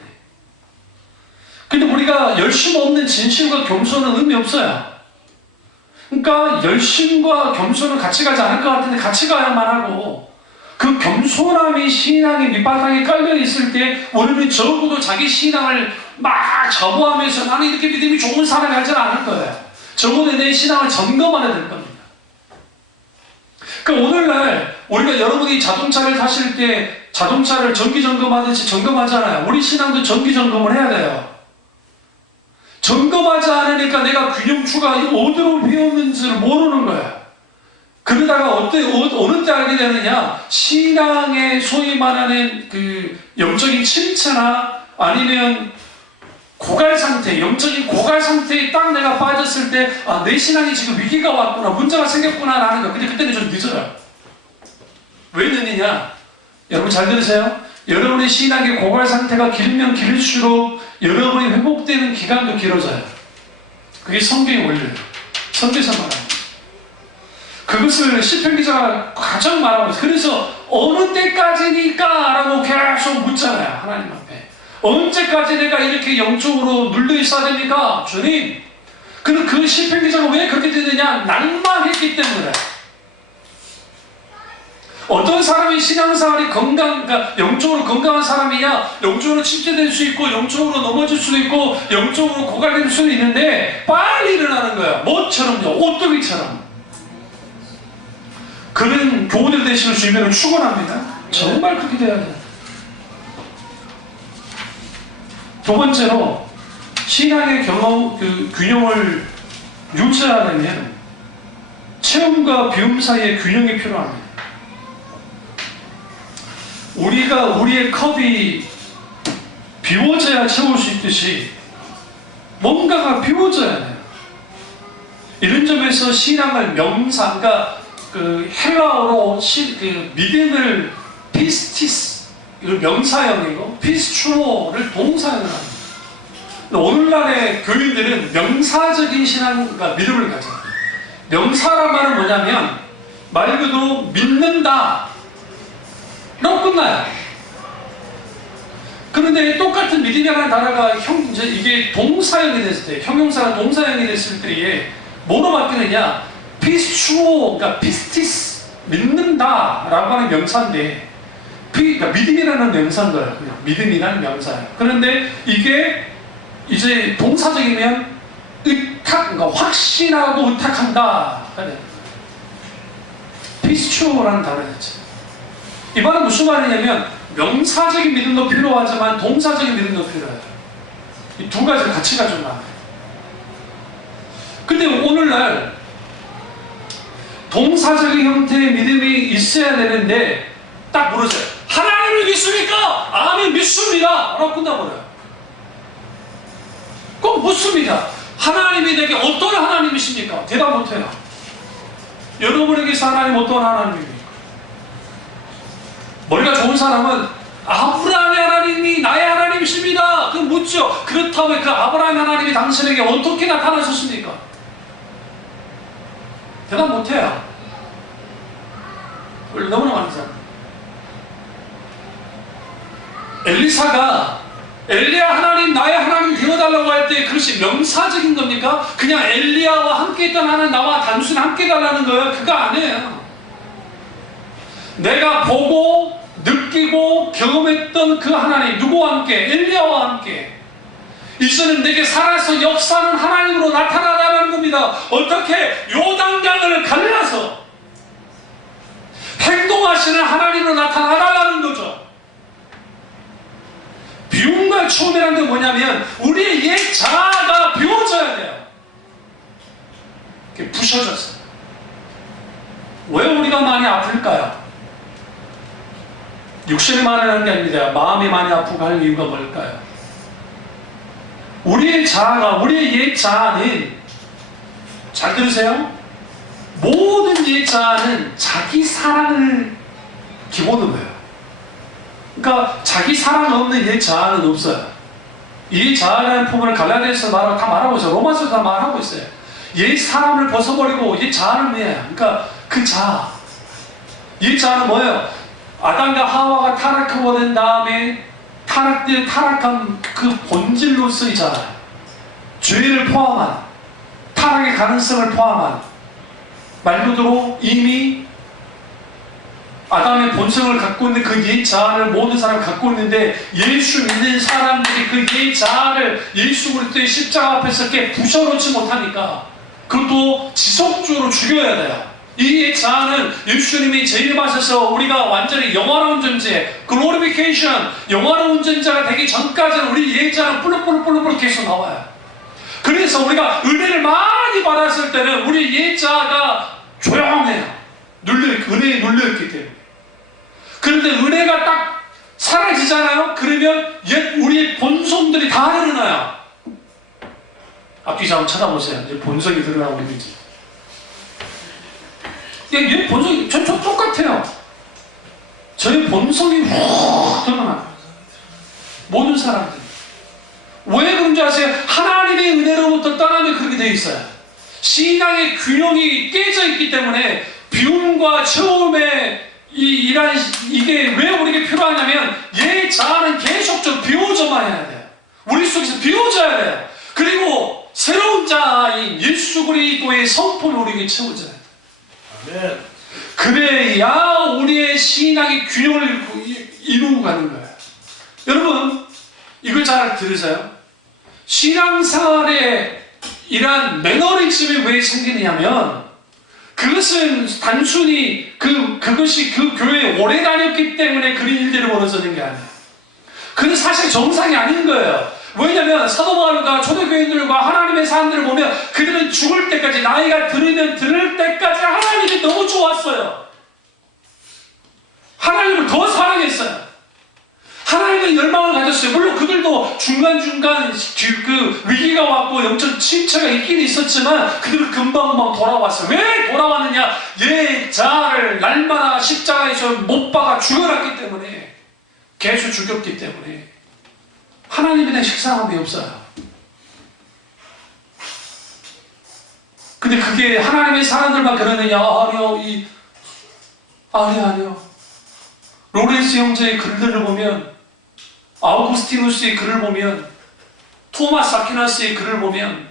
근데 우리가 열심 없는 진실과 겸손은 의미 없어요. 그러니까 열심과 겸손은 같이 가지 않을 것 같은데 같이 가야만 하고, 그 겸손함이 신앙의 밑바탕에 깔려 있을 때 우리는 적어도 자기 신앙을 막 저부하면서 나는 이렇게 믿음이 좋은 사람이 하지는 않을 거예요. 적어도 내 신앙을 점검해야 될 겁니다. 그러니까 오늘날 우리가 여러분이 자동차를 타실 때 자동차를 정기 점검하듯이 점검하잖아요. 우리 신앙도 정기 점검을 해야 돼요. 점검하지 않으니까 내가 균형추가 어디로 휘었는지를 모르는 거예요. 그러다가 어느 때 알게 되느냐, 신앙의 소위 말하는 그 영적인 침체나 아니면 고갈 상태, 영적인 고갈 상태에 딱 내가 빠졌을 때, 아, 내 신앙이 지금 위기가 왔구나, 문제가 생겼구나 라는 거. 근데 그때는 좀 늦어요. 왜 늦느냐? 여러분 잘 들으세요. 여러분의 신앙의 고갈 상태가 길면 길수록 여러분이 회복되는 기간도 길어져요. 그게 성경의 원리예요. 성경에서 말합니다. 그것을 시편 기자가 가장 말하고 있어요. 그래서 어느 때까지니까 라고 계속 묻잖아요. 하나님 앞에. 언제까지 내가 이렇게 영적으로 눌려 있어야 됩니까? 주님. 근데 그 시편 기자가 왜 그렇게 되느냐? 낭만했기 때문에. 어떤 사람이 신앙생활이 그러니까 영적으로 건강한 사람이냐, 영적으로 침체될 수 있고, 영적으로 넘어질 수도 있고, 영적으로 고갈될 수도 있는데, 빨리 일어나는 거야. 뭐처럼요? 오뚜기처럼. 그는 교우들 되시는 주님을 축원합니다. 정말 그렇게 돼야 돼요. 두 번째로, 신앙의 균형을 유지하려면, 체험과 비움 사이의 균형이 필요합니다. 우리가 우리의 컵이 비워져야 채울 수 있듯이 뭔가가 비워져야 돼요. 이런 점에서 신앙을 명사, 그러니까 그 헬라어로 그 믿음을 피스티스, 이걸 명사형이고 피스추어를 동사형으로 합니다. 오늘날의 교인들은 명사적인 신앙과 그러니까 믿음을 가져요. 명사란 말은 뭐냐면 말 그대로 믿는다. 너 끝나요. 그런데 똑같은 믿음이라는 단어가 이제 이게 동사형이 됐을 때, 형용사가 동사형이 됐을 때에 뭐로 바뀌느냐? 피스추어, 그러니까 피스티스, 믿는다라고 하는 명사인데, 그러니까 믿음이라는 명사인 거예요. 그냥 믿음이라는 명사예요. 그런데 이게 이제 동사적이면 의탁, 그러니까 확신하고 의탁한다. 피스추어라는 단어였죠. 이 말은 무슨 말이냐면 명사적인 믿음도 필요하지만 동사적인 믿음도 필요해요. 이 두 가지를 같이 가져가. 근데 오늘날 동사적인 형태의 믿음이 있어야 되는데 딱 물으세요. 하나님을 믿습니까? 아멘 믿습니다. 라고 끝나버려요. 꼭 묻습니다. 하나님이 내게 어떤 하나님이십니까? 대답 못해요. 여러분에게서 하나님 어떤 하나님입니까? 머리가 좋은 사람은 아브라함의 하나님이 나의 하나님이십니다. 그럼 묻죠. 그렇다고 그 아브라함 하나님이 당신에게 어떻게 나타나셨습니까? 대답 못해요. 원래 너무나 많은 사람. 엘리사가 엘리야 하나님 나의 하나님 되어달라고 할 때 그것이 명사적인 겁니까? 그냥 엘리야와 함께 있던 하나님 나와 단순히 함께 달라는 거예요? 그거 아니에요. 내가 보고 느끼고 경험했던 그 하나님, 누구와 함께? 엘리야와 함께. 이제는 내게 살아서 역사하는 하나님으로 나타나라는 겁니다. 어떻게? 요단강을 갈라서 행동하시는 하나님으로 나타나라는 거죠. 비움과 추움이라는 게 뭐냐면 우리의 옛 자아가 비워져야 돼요. 이렇게 부셔졌어요. 왜 우리가 많이 아플까요? 육신이 많이 하는 게 아닙니다. 마음이 많이 아프고 할 이유가 뭘까요? 우리의 자아가, 우리의 옛 자아는, 잘 들으세요? 모든 옛 자아는 자기 사랑을 기본으로 해요. 그러니까 자기 사랑 없는 옛 자아는 없어요. 이 자아라는 부분을 갈라디아서 다 말하고 있어요. 로마서도 다 말하고 있어요. 옛 사람을 벗어버리고 옛 자아를 위해. 그러니까 그 자아. 옛 자아는 뭐예요? 아담과 하와가 타락하고 된 다음에 타락한 그 본질로서의 자아. 죄를 포함한, 타락의 가능성을 포함한, 말 그대로 이미 아담의 본성을 갖고 있는 그 옛 자아를 모든 사람이 갖고 있는데 예수 믿는 사람들이 그 옛 자아를 예수 그리스도의 십자가 앞에서 이렇게 부셔놓지 못하니까 그것도 지속적으로 죽여야 돼요. 이 옛 자아는 예수님이 재림하셔서 우리가 완전히 영화로운 존재, 글로리피케이션, 영화로운 존재가 되기 전까지는 우리 옛 자아는 뿔룩뿔룩 계속 나와요. 그래서 우리가 은혜를 많이 받았을 때는 우리 옛 자아가 조용해요. 은혜에 눌려있기 때문에. 그런데 은혜가 딱 사라지잖아요? 그러면 옛 우리의 본성들이 다 드러나요. 앞뒤 한번 쳐다보세요. 이제 본성이 드러나고 있는지. 얘 본성이 저 똑같아요. 저의 본성이 훅 드러나요. 모든 사람들. 왜 그런지 아세요? 하나님의 은혜로부터 떠나면 그렇게 되어 있어요. 신앙의 균형이 깨져 있기 때문에 비움과 처음에 이게 왜 우리에게 필요하냐면 옛 자아는 계속적으로 비워져만 해야 돼요. 우리 속에서 비워져야 돼요. 그리고 새로운 자아인 예수 그리스도의 성품을 우리에게 채워져야 돼요. 아멘. 그래야 우리의 신앙의 균형을 이루고 가는 거예요. 여러분 이걸 잘 들으세요. 신앙생활에 이러한 매너리즘이 왜 생기느냐면 그것은 단순히 그것이 그 교회에 오래 다녔기 때문에 그런 일들이 벌어지는 게 아니에요. 그건 사실 정상이 아닌 거예요. 왜냐하면 사도 바울과 초대교인들과 하나님의 사람들을 보면 그들은 죽을 때까지 나이가 들을 때까지 하나님이 너무 좋았어요. 하나님을 더 사랑했어요. 하나님의 열망을 가졌어요. 물론 그들도 중간중간 그 위기가 왔고 영적 침체가 있긴 있었지만 그들은 금방 돌아왔어요. 왜 돌아왔느냐? 옛 자아를 날마다 십자가에서 못 박아 죽여놨기 때문에, 계속 죽였기 때문에 하나님에 대한 식상함이 없어요. 근데 그게 하나님의 사람들만 그러느냐? 아니요. 로렌스 형제의 글들을 보면, 아우구스티누스의 글을 보면, 토마스 아퀴나스의 글을 보면,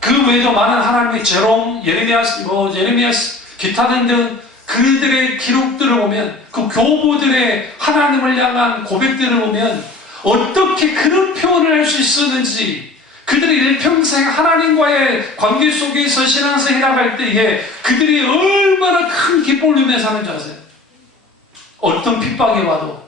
그 외에도 많은 하나님의 제롬, 예레미야스, 기타 등등 그들의 기록들을 보면, 그 교부들의 하나님을 향한 고백들을 보면 어떻게 그런 표현을 할 수 있었는지, 그들이 일평생 하나님과의 관계 속에서 신앙생활 해나갈 때에 그들이 얼마나 큰 기쁨을 누리면서 사는지 아세요? 어떤 핍박이 와도,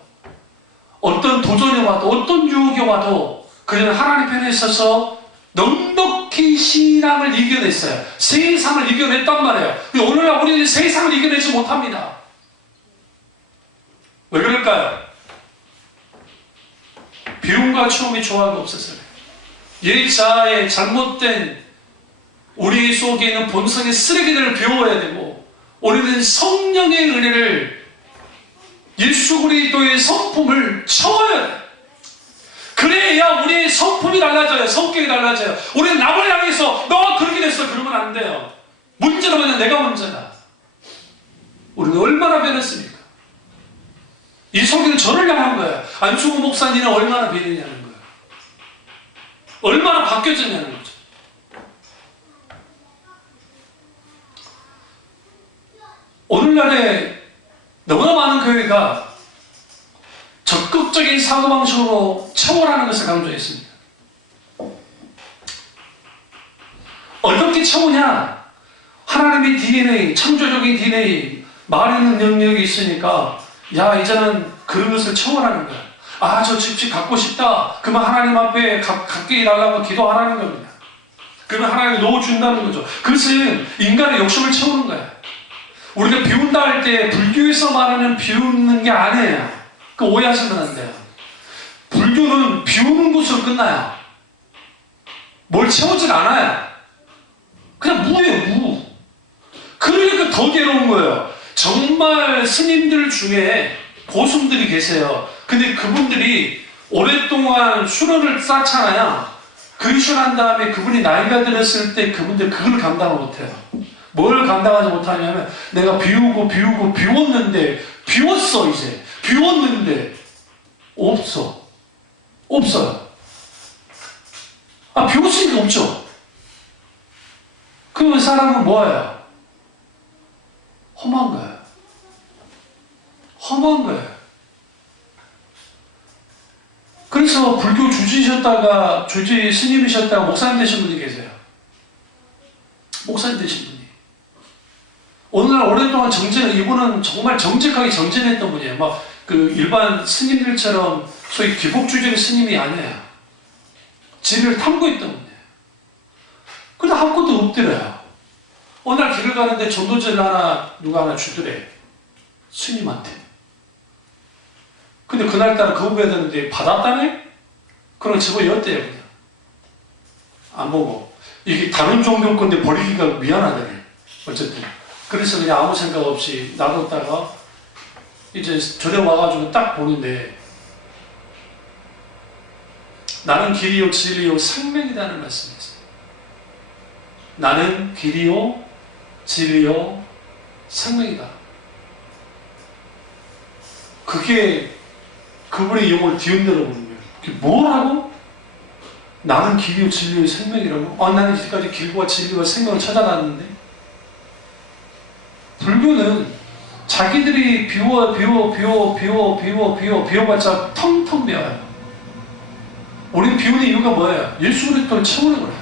어떤 도전이 와도, 어떤 유혹이 와도 그들은 하나님 편에 있어서 넉넉히 신앙을 이겨냈어요. 세상을 이겨냈단 말이에요. 오늘날 우리는 세상을 이겨내지 못합니다. 왜 그럴까요? 비움과 추움이 조화가 없어서요. 옛 자아의 잘못된 우리 속에 있는 본성의 쓰레기들을 비워야 되고, 우리는 성령의 은혜를, 예수 그리스도의 성품을 채워야 돼요. 그래야 우리의 성품이 달라져요. 성격이 달라져요. 우리는 남을 향해서 너가 그렇게 됐어 그러면 안 돼요. 문제는 뭐냐? 내가 문제다. 우리는 얼마나 변했습니까? 이석이는 저를 향한 거야. 안수구 목사님은 얼마나 변했냐는 거야. 얼마나 바뀌어졌냐는 거죠. 오늘날에 너무나 많은 교회가 적극적인 사고방식으로 체월하는 것을 강조했습니다. 어떻게 채우냐? 하나님의 DNA, 창조적인 DNA, 말하는 능력이 있으니까 야 이제는 그런 것을 채워라는 거야. 아, 저 집집 갖고 싶다. 그러면 하나님 앞에 갖게 해달라고 기도하라는 겁니다. 그러면 하나님이 넣어준다는 거죠. 그것은 인간의 욕심을 채우는 거야. 우리가 비운다 할 때 불교에서 말하는 비우는 게 아니에요. 그 오해하시면 안 돼요. 불교는 비우는 것으로 끝나요. 뭘 채우질 않아요. 그냥 무예요, 무. 그러니까 더 괴로운 거예요. 정말 스님들 중에 고승들이 계세요. 근데 그분들이 오랫동안 수련을 쌓잖아요. 그 수련한 다음에 그분이 나이가 들었을 때 그분들 그걸 감당을 못해요. 뭘 감당하지 못하냐면 내가 비웠는데 비웠어 이제. 비웠는데 없어요. 아, 비웠으니까 없죠. 그 사람은 뭐예요? 험한 거예요. 험한 거예요. 그래서 불교 주지 스님이셨다가 목사님 되신 분이 계세요. 목사님 되신 분이. 오늘날 오랫동안 이분은 정말 정직하게 정진했던 분이에요. 막 그 일반 스님들처럼 소위 기복주의적인 스님이 아니에요. 진리를 탐구했던 분이에요. 근데 아무것도 없더래요. 어느 날 길을 가는데 전도지를 누가 하나 주더래. 스님한테. 근데 그날따라 거부해야 되는데 받았다네? 그럼 집어였대요, 그냥. 안 보고. 이게 다른 종교 건데 버리기가 미안하다네. 어쨌든. 그래서 그냥 아무 생각 없이 놔뒀다가 이제 절에 와가지고 딱 보는데 나는 길이요 진리요 생명이라는 말씀이었어요. 나는 길이요 진리요 생명이다. 그게 그분의 영혼을 뒤흔들어 보는 거예요. 그게 뭐라고? 나는 길이요 진리요 생명이라고? 아, 나는 이제까지 길과 진리와 생명을 찾아놨는데. 불교는 자기들이 비워봤자 텅텅 비어요. 우리는 비우는 이유가 뭐예요? 예수 그리스도를 채우는 거예요.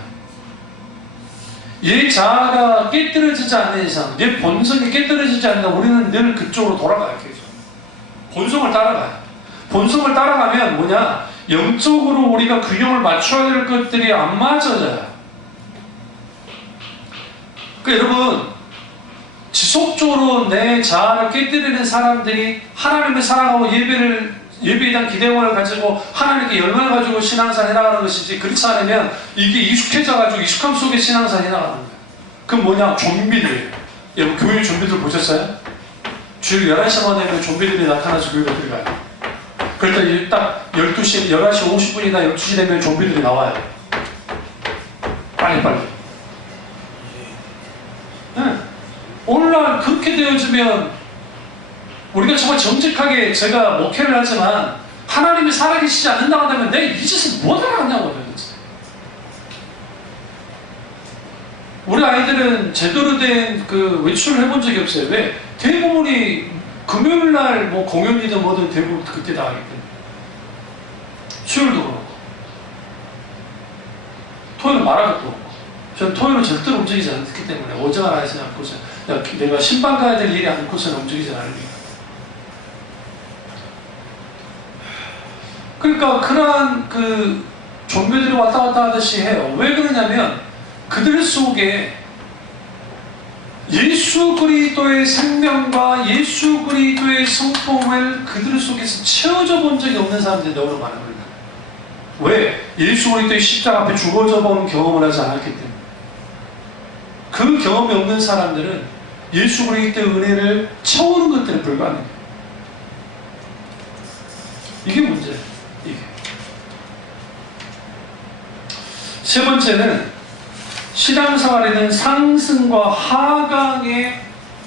얘 자아가 깨뜨려지지 않는 이상, 얘 본성이 깨뜨려지지 않는 우리는 늘 그쪽으로 돌아가요. 계속. 본성을 따라가요. 본성을 따라가면 뭐냐? 영적으로 우리가 균형을 맞춰야 될 것들이 안 맞아져요. 그러니까 여러분, 지속적으로 내 자아를 깨뜨리는 사람들이 하나님을 사랑하고 예배에 대한 기대감을 가지고 하나님께 열망을 가지고 신앙생활 해나가는 것이지, 그렇지 않으면 이게 익숙해져가지고 익숙함 속에 신앙생활 해나가는 거예요. 그건 뭐냐? 좀비들이에요. 여러분 교회 좀비들 보셨어요? 주일 11시만 되면 좀비들이 나타나서 교회로 들어가요. 그럴 때 딱 11시 50분이나 12시 되면 좀비들이 나와요. 빨리. 네. 오늘날 그렇게 되어지면 우리가 정말 정직하게 제가 목회를 하지만 하나님이 살아계시지 않는다고 한다면 내가 이 짓을 못 알아가냐고 도대체. 우리 아이들은 제대로 된 그 외출을 해본 적이 없어요. 왜? 대부분이 금요일날 뭐 공연이든 뭐든 대부분 그때 나가기 때문에. 수요일도 그렇고 토요일 말할 것도 없고. 전 토요일은 절대로 움직이지 않기 때문에 오정을 안 해서 않고서 내가 신방 가야 될 일이 않고서는 움직이지 않으니까. 그러니까 그러한 그 좀비들이 왔다 갔다 하듯이 해요. 왜 그러냐면 그들 속에 예수 그리스도의 생명과 예수 그리스도의 성품을 그들 속에서 채워져 본 적이 없는 사람들이 너무 많은 거예요. 왜? 예수 그리스도의 십자가 앞에 죽어져 본 경험을 하지 않았기 때문에. 그 경험이 없는 사람들은 예수 그리스도의 은혜를 채우는 것들에 불과합니다. 이게 문제예요. 이게. 세 번째는 신앙생활에는 상승과 하강의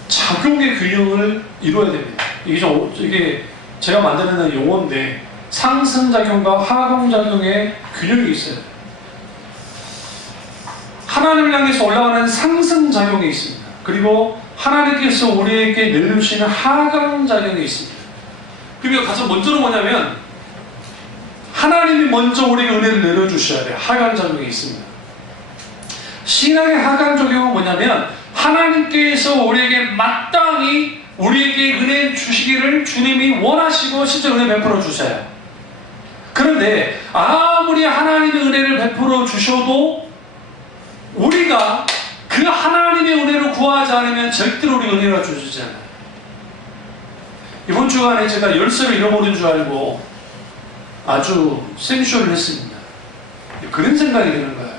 작용의 균형을 이루어야 됩니다. 이게 제가 만드는 용어인데 상승작용과 하강작용의 균형이 있어요. 하나님을 향해서 올라가는 상승작용이 있습니다. 그리고 하나님께서 우리에게 내려주시는 하강작용이 있습니다. 그러면 가장 먼저는 뭐냐면 하나님이 먼저 우리에게 은혜를 내려주셔야 돼요. 하강작용이 있습니다. 신앙의 하강작용은 뭐냐면 하나님께서 우리에게 마땅히 우리에게 은혜 주시기를 주님이 원하시고 실제 은혜 베풀어 주세요. 그런데 아무리 하나님의 은혜를 베풀어 주셔도 우리가 그 하나님의 은혜를 구하지 않으면 절대로 우리 은혜가 주시지 않아요. 이번 주간에 제가 열쇠를 잃어버린 줄 알고 아주 생쇼를 했습니다. 그런 생각이 드는 거예요.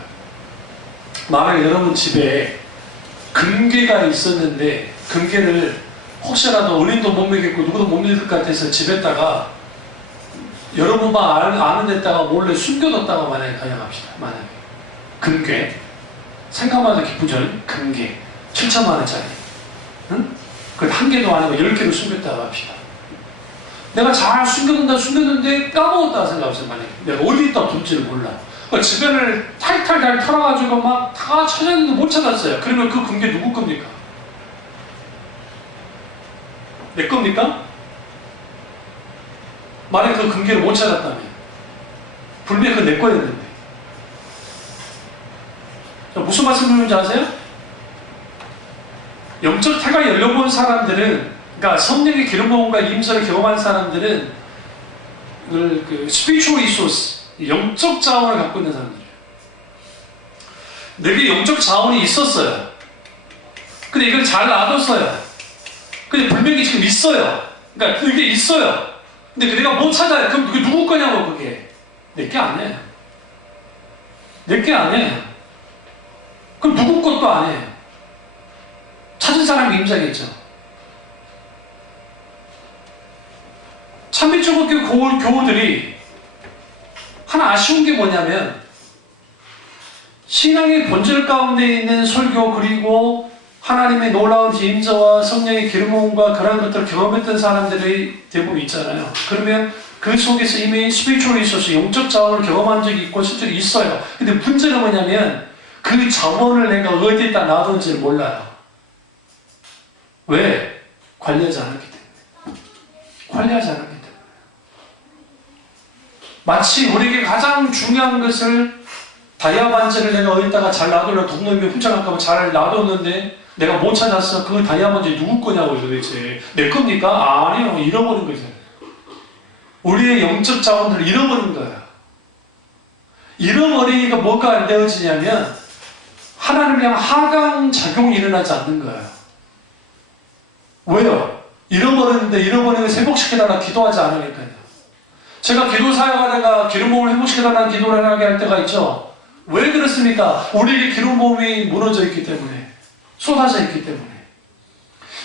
만약에 여러분 집에 금괴가 있었는데 금괴를 혹시라도 은인도 못 믿겠고 누구도 못 믿을 것 같아서 집에다가 여러분만 아는 데다가 몰래 숨겨뒀다가 만약에 가정합시다. 만약에 금괴 생각만 해도 기쁘죠? 금괴 7천만 원짜리 응? 그걸 한 개도 아니고 10개를 숨겼다가 합시다. 내가 잘 숨겼는데 까먹었다 생각하세요. 만약에 내가 어디다 둘지를 몰라. 주변을 탈탈 털어가지고 막 다 찾았는데 못 찾았어요. 그러면 그 금괴 누구 겁니까? 내 겁니까? 만약에 그 금괴를 못 찾았다면 분명히 그건 내 거였는데. 무슨 말씀 드리는지 아세요? 영적 태가 열려본 사람들은, 그러니까 성령의 기름 부음과 임재를 경험한 사람들은 그 spiritual resource, 영적 자원을 갖고 있는 사람들이에요. 내게 영적 자원이 있었어요. 근데 이걸 잘 놔뒀어요. 근데 분명히 지금 있어요. 그러니까 이게 있어요. 근데 내가 못 찾아요. 그럼 그게 누구 거냐고. 그게 내 게 아니에요. 내 게 아니에요. 그럼 누구 것도 아니에요. 찾은 사람이 임자겠죠. 참미초등학교 교우들이 하나 아쉬운 게 뭐냐면 신앙의 본질 가운데 있는 설교 그리고 하나님의 놀라운 임재와 성령의 기름 부음과 그런 것들을 경험했던 사람들이 대부분 있잖아요. 그러면 그 속에서 이미 스피리추얼이 있어서 영적 자원을 경험한 적이 있고 실제로 있어요. 근데 문제는 뭐냐면 그 자원을 내가 어디에다 놔둔지 몰라요. 왜? 관리하지 않았기 때문에. 관리하지 않았기 때문에. 마치 우리에게 가장 중요한 것을 다이아 반지를 내가 어디다가 잘 놔두려 동남에 훔쳐갈까봐 잘 놔뒀는데 내가 못 찾았어. 그 다이아 반지 누구 거냐고 도대체. 내 겁니까? 아니요. 잃어버린 거죠. 우리의 영적 자원들을 잃어버린 거야. 잃어버리니까 뭐가 안 되어지냐면 하나님을 향한 하강작용이 일어나지 않는 거예요. 왜요? 잃어버렸는데 잃어버린 걸 회복시켜달라 기도하지 않으니까요. 제가 기도 사역하다가 기름 부음을 회복시켜달라는 기도를 하게 할 때가 있죠. 왜 그렇습니까? 우리에게 기름 부음이 무너져 있기 때문에, 쏟아져 있기 때문에.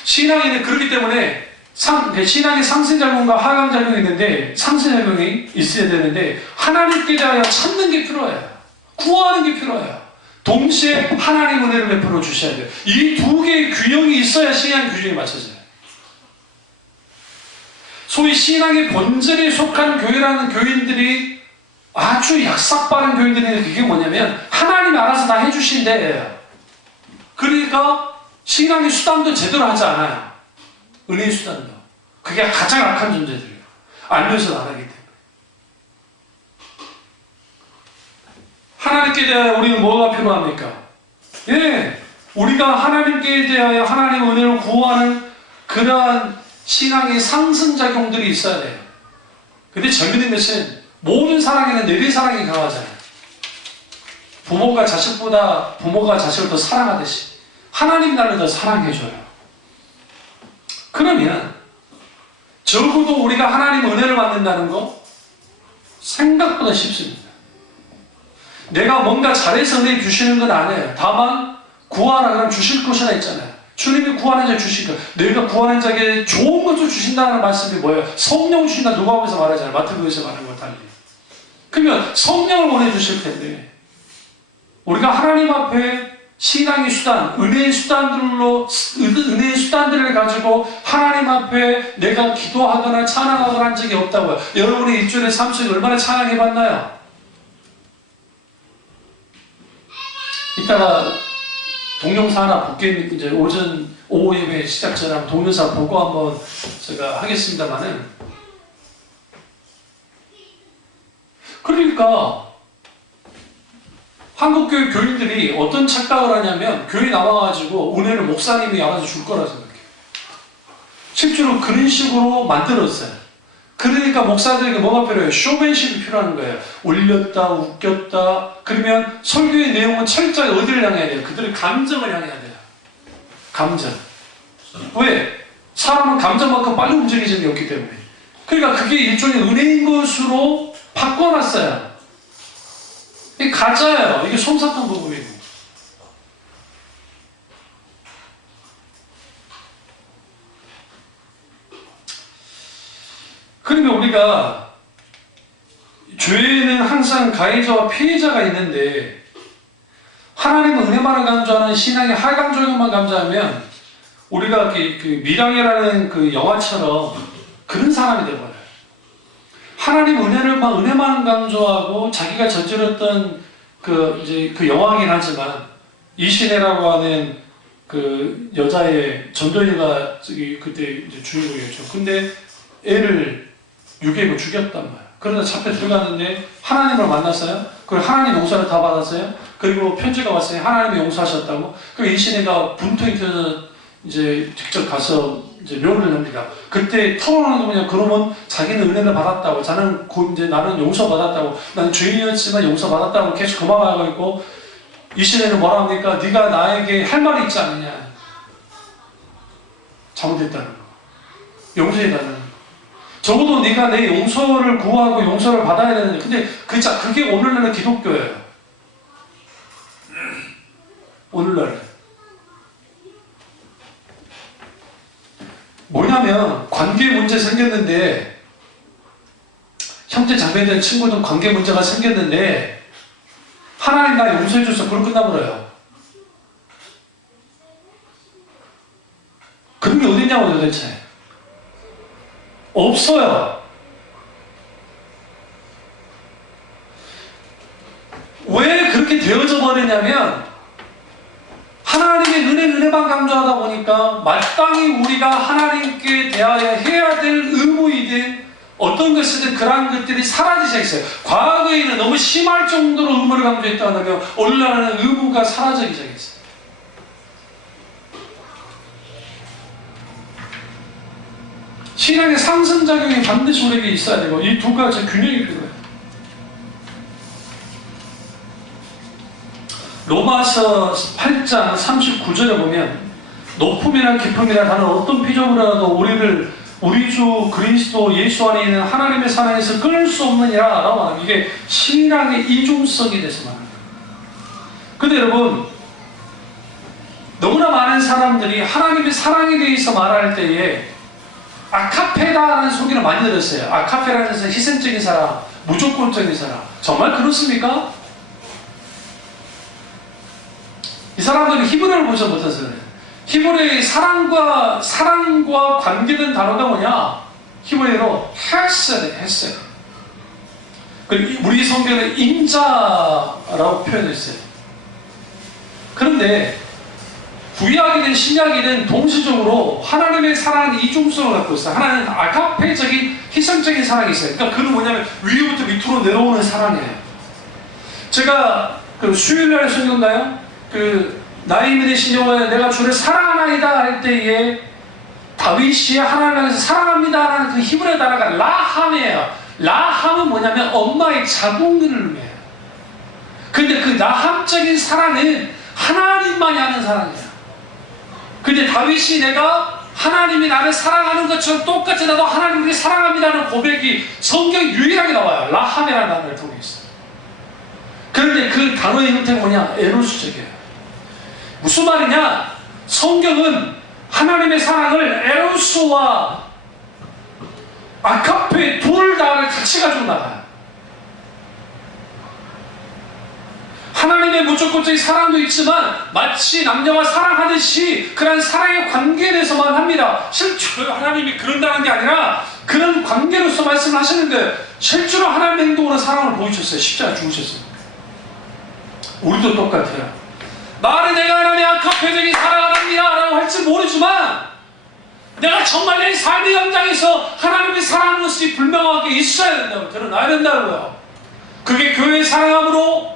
신앙에는 그렇기 때문에 신앙의 상승작용과 하강작용이 있는데 상승작용이 있어야 되는데 하나님께 대하여 찾는 게 필요해요. 구하는 게 필요해요. 동시에 하나님 은혜를 베풀어 주셔야 돼요. 이 두 개의 균형이 있어야 신앙의 균형이 맞춰져요. 소위 신앙의 본질에 속한 교회라는 교인들이 아주 약삭빠른 교인들인데 그게 뭐냐면 하나님이 알아서 다 해주신대요. 그러니까 신앙의 수단도 제대로 하지 않아요. 은혜의 수단도. 그게 가장 악한 존재들이에요. 알면서 안 하기 때문에. 하나님께 대하여 우리는 뭐가 필요합니까? 예, 우리가 하나님께 대하여 하나님의 은혜를 구하는 그러한 신앙의 상승작용들이 있어야 돼요. 근데 재밌는 것은 모든 사랑에는 내리 사랑이 강하잖아요. 부모가 자식보다 부모가 자식을 더 사랑하듯이 하나님 나를 더 사랑해줘요. 그러면 적어도 우리가 하나님 은혜를 받는다는 거 생각보다 쉽습니다. 내가 뭔가 잘해서 은혜 주시는 건 아니에요. 다만 구하라 그러면 주실 것이라 했잖아요. 주님이 구하는 자 주신 것. 내가 구하는 자에게 좋은 것을 주신다는 말씀이 뭐예요? 성령 주신다. 누가복음에서 말하잖아요. 마태복음에서 말하는 것 달리. 그러면 성령을 보내주실 텐데 우리가 하나님 앞에 신앙의 수단, 은혜의 수단들을 가지고 하나님 앞에 내가 기도하거나 찬양하거나 한 적이 없다고요. 여러분의 일주일의 삶 속에 얼마나 찬양해봤나요? 이따가 동영상 하나 볼게요. 이제 오후 예배 시작 전에 한번 동영상 보고 한번 제가 하겠습니다만은, 그러니까 한국교회 교인들이 어떤 착각을 하냐면, 교회 나와가지고 은혜를 목사님이 알아서 줄 거라 생각해요. 실제로 그런 식으로 만들었어요. 그러니까 목사들에게 뭐가 필요해요? 쇼맨십이 필요한 거예요. 올렸다, 웃겼다. 그러면 설교의 내용은 철저히 어디를 향해야 돼요? 그들의 감정을 향해야 돼요. 감정. 왜? 사람은 감정만큼 빨리 움직이는 게 없기 때문에. 그러니까 그게 일종의 은혜인 것으로 바꿔놨어요. 이게 가짜예요. 이게 솜사탕 부분이고. 그러면 우리가 죄에는 항상 가해자와 피해자가 있는데, 하나님은 은혜만을 강조하는 신앙의 하강조경만 강조하면 우리가 그 미랑이라는 그 영화처럼 그런 사람이 되어버려요. 하나님 은혜만 강조하고 자기가 저질렀던 그 영화이긴 하지만, 이신혜라고 하는 그 여자의 전도연이가 그때 이제 주인공이었죠. 근데 애를 유괴고 죽였단 말이에요. 그러다 잡혀 들어갔는데 하나님을 만났어요. 그리고 하나님 용서를 다 받았어요. 그리고 편지가 왔어요. 하나님이 용서하셨다고. 그 이신혜가 분통이 터져서 이제 직접 가서 이제 묘를 합니다. 그때 털어놓는 거 뭐냐? 그러면 자기는 은혜를 받았다고, 이제 나는 용서받았다고, 나는 죄인이었지만 용서받았다고 계속 고마워하고 있고, 이신혜는 뭐라 합니까? 네가 나에게 할 말이 있지 않느냐? 잘못했다는 거, 용서해달라는 거. 적어도 네가 내 용서를 구하고 용서를 받아야 되는데, 근데 그게 오늘날의 기독교예요. 오늘날 뭐냐면, 관계 문제 생겼는데, 형제 자매들 친구들 관계 문제가 생겼는데, 하나님 나 용서해줘서 그걸 끝나버려요. 그런 게 어딨냐고 도대체. 없어요. 왜 그렇게 되어져 버리냐면, 하나님의 은혜만 강조하다 보니까 마땅히 우리가 하나님께 대하여 해야 될 의무이든 어떤 것이든 그러한 것들이 사라지져 있어요. 과거에는 너무 심할 정도로 의무를 강조했다 하면 오늘날은 의무가 사라지기 시작했어요. 신앙의 상승작용이 반드시 우리에게 있어야 되고, 이 두 가지 균형이 필요해요. 로마서 8장 39절에 보면, 높음이나 깊음이나 다른 어떤 피조물이라도 우리 주 그리스도 예수 안에 있는 하나님의 사랑에서 끊을 수 없느니라 라고 합니다. 이게 신앙의 이중성에 대해서 말합니다. 근데 여러분, 너무나 많은 사람들이 하나님의 사랑에 대해서 말할 때에 아카페라는 소리를 많이 들었어요. 아카페라는 것은 희생적인 사랑, 무조건적인 사랑. 정말 그렇습니까? 이 사람들은 히브리어를 보지 못해서 그래요. 히브리어의 사랑과 관계된 단어가 뭐냐? 히브리어로 헤세드. 그리고 우리 성경은 인자라고 표현했어요. 그런데 구약이든 신약이든 동시적으로 하나님의 사랑은 이중성을 갖고 있어요. 하나는 아가페적인 희생적인 사랑이 있어요. 그러니까 그는 뭐냐면 위로부터 밑으로 내려오는 사랑이에요. 제가 수요일날 설교인가요? 나의 되신 여호와여 내가 주를 사랑하나이다 할 때에 다윗이 하나님을 향해서 사랑합니다라는 그 히브리어 단어가 라함이에요. 라함은 뭐냐면 엄마의 자궁을 의미해요. 근데 그 라함적인 사랑은 하나님만이 하는 사랑이에요. 근데 다윗이 내가 하나님이 나를 사랑하는 것처럼 똑같이 나도 하나님을 사랑합니다라는 고백이 성경 유일하게 나와요. 라함이라는 단어를 통해 있어요. 그런데 그 단어의 형태가 뭐냐? 에로스적이에요. 무슨 말이냐? 성경은 하나님의 사랑을 에로스와 아카페 둘 다를 같이 가지고 나가요. 하나님의 무조건적인 사랑도 있지만 마치 남녀가 사랑하듯이 그런 사랑의 관계에 대해서만 합니다. 실제로 하나님이 그런다는 게 아니라 그런 관계로서 말씀을 하시는 거예요. 실제로 하나님의 행동으로 사랑을 보이셨어요. 십자가 죽으셨어요. 우리도 똑같아요. 말은 내가 하나님의 아카페적인 사랑을 합니다 라고 할지 모르지만 내가 정말 내 삶의 현장에서 하나님의 사랑하는 것이 분명하게 있어야 된다고, 드러나야 된다고요. 그게 교회의 사랑함으로,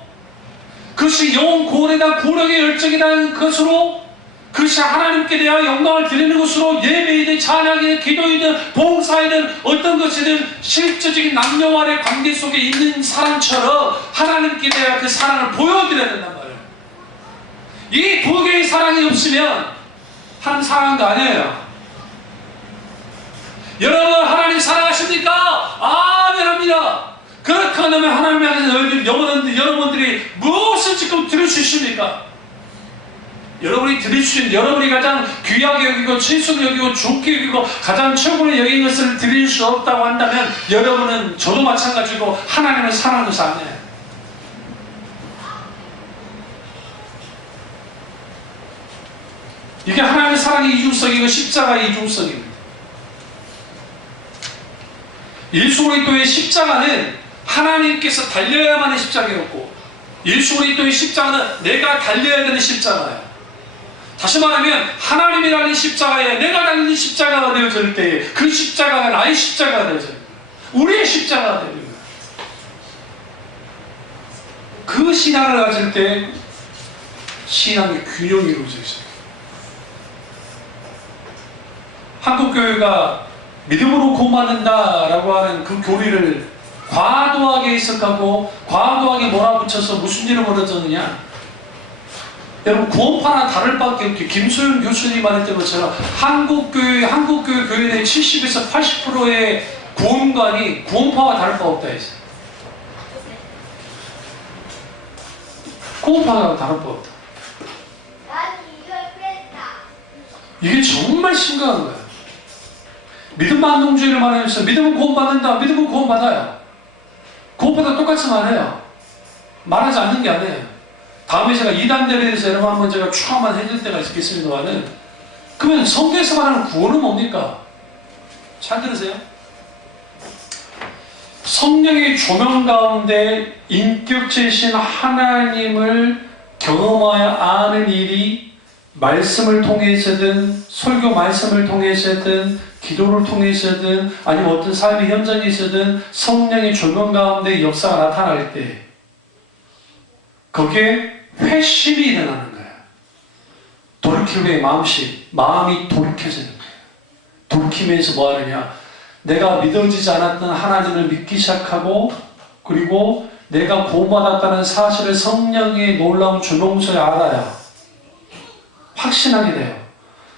그것이 영혼 구원에 대한 구력의 열정에 대한 것으로, 그것이 하나님께 대한 영광을 드리는 것으로, 예배이든 찬양이든 기도이든 봉사이든 어떤 것이든 실제적인 남녀와의 관계 속에 있는 사랑처럼 하나님께 대한 그 사랑을 보여드려야 된단 말이에요. 이 두 개의 사랑이 없으면 하나님 사랑도 아니에요. 여러분 하나님 사랑하십니까? 아멘 합니다. 그렇게 하면 하나님 향해서 여러분들이 무엇을 지금 드릴 수 있습니까? 여러분이 드릴 수 있는, 여러분이 가장 귀하게 여기고 친숙히 여기고 좋게 여기고 가장 최고의 여긴 것을 드릴 수 없다고 한다면 여러분은 저도 마찬가지고 하나님을 사랑하는 것이 아니에요. 이게 하나님의 사랑의 이중성이고 십자가의 이중성입니다. 예수 그리스도의 십자가는 하나님께서 달려야만 하는 십자가였고, 예수 그리스도의 십자가는 내가 달려야 되는 십자가예요. 다시 말하면 하나님이라는 십자가에 내가 달리는 십자가가 되어질 때 그 십자가가 나의 십자가가 되어져요. 우리의 십자가가 되는 거예요. 그 신앙을 가질 때 신앙의 균형이 이루어져 있어요. 한국교회가 믿음으로 구원받는다라고 하는 그 교리를 과도하게 해석하고 과도하게 몰아붙여서 무슨 일을 벌어졌느냐? 여러분 구원파나 다를 밖에 없게 김소연 교수님 말했던 것처럼 한국교회 교인의 70에서 80%의 구원관이 구원파와 다를 바 없다 했어요. 구원파와 다를 바 없다. 이게 정말 심각한 거예요. 믿음 반동주의를 말하면서 믿음은 구원받는다, 믿음은 구원받아요. 구원받아 똑같이 말해요. 말하지 않는 게 아니에요. 다음에 제가 이단들에 대해서 여러분 한번 제가 추 한번 해줄 때가 있겠습니다만은, 그러면 성경에서 말하는 구원은 뭡니까? 잘 들으세요. 성령의 조명 가운데 인격체이신 하나님을 경험하여 아는 일이 말씀을 통해서든 설교 말씀을 통해서든 기도를 통해서든 아니면 어떤 삶의 현장에서든 성령의 조명 가운데 역사가 나타날 때 거기에 회심이 일어나는 거예요. 돌이키는 마음이 돌이켜지는 거예요. 돌이키면서 뭐 하느냐? 내가 믿어지지 않았던 하나님을 믿기 시작하고, 그리고 내가 구원받았다는 사실을 성령의 놀라운 조명서에 알아야 확신하게 돼요.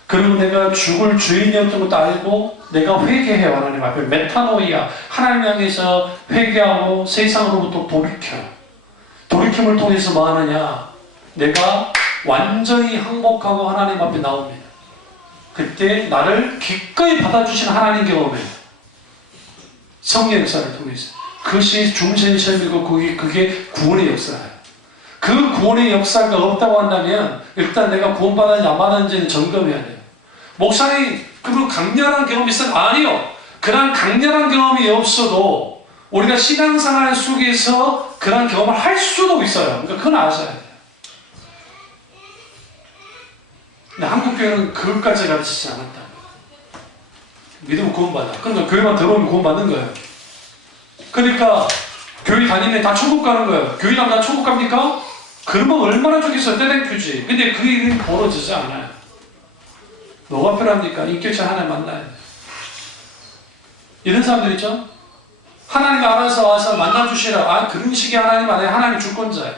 그리고 내가 죽을 주인이었던 것도 알고 내가 회개해요. 하나님 앞에 메타노이아, 하나님 향해서 회개하고 세상으로부터 돌이켜요. 돌이킴을 통해서 뭐 하느냐? 내가 완전히 항복하고 하나님 앞에 나옵니다. 그때 나를 기꺼이 받아주신 하나님 경험에 성령 역사를 통해서 그것이 중생의 삶이고 그게 구원의 역사예요. 그 구원의 역사가 없다고 한다면 일단 내가 구원받았는지 안 받았는지는 점검해야 돼요. 목사님 그리고 강렬한 경험이 있어요? 아니요. 그런 강렬한 경험이 없어도 우리가 신앙생활 속에서 그런 경험을 할 수도 있어요. 그러니까 그건 아셔야 돼요. 근데 한국교회는 그것까지 가르치지 않았다. 믿으면 구원받아. 그러니까 교회만 들어오면 구원받는 거예요. 그러니까 교회 다니면 다 천국 가는 거예요. 교회 다니면 다 천국 갑니까? 그러면 얼마나 좋겠어요. 떼땡큐지. 근데 그 일이 벌어지지 않아요. 뭐가 필요합니까? 인격체 하나 만나야 돼요. 이런 사람들 있죠? 하나님 알아서 와서 만나주시라. 그런 식의 하나님 아니에요. 하나님 주권자예요.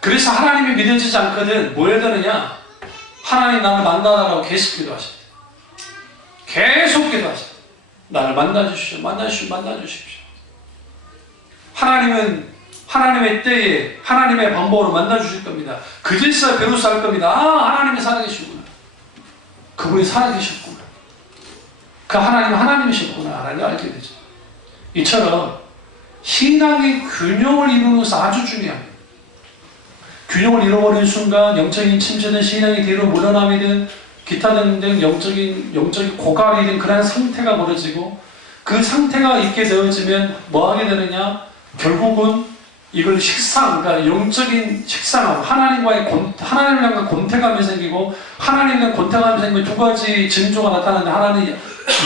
그래서 하나님이 믿어지지 않거든 뭐 해야 되느냐? 하나님 나를 만나달라고 계속 기도하셔야 돼요. 계속 기도하셔야 돼요. 나를 만나주십시오. 만나주십시오. 하나님은 하나님의 때에 하나님의 방법으로 만나주실 겁니다. 그제서야 배로서 할 겁니다. 하나님이 살아계시구나. 그분이 살아계셨구나. 그 하나님은 하나님이셨구나 라는 알게 되죠. 이처럼 신앙의 균형을 이루는 것은 아주 중요합니다. 균형을 잃어버리는 순간 영적인 침체든 신앙이 뒤로 물러남이든 기타 등등 영적인 고갈이든 그런 상태가 벌어지고 그 상태가 있게 되어지면 뭐 하게 되느냐? 결국은 이걸 그러니까 영적인 식상, 하나님을 향한 권태감이 생기고 하나님에 대한 권태감이 생기면 두 가지 징조가 나타나는데 하나는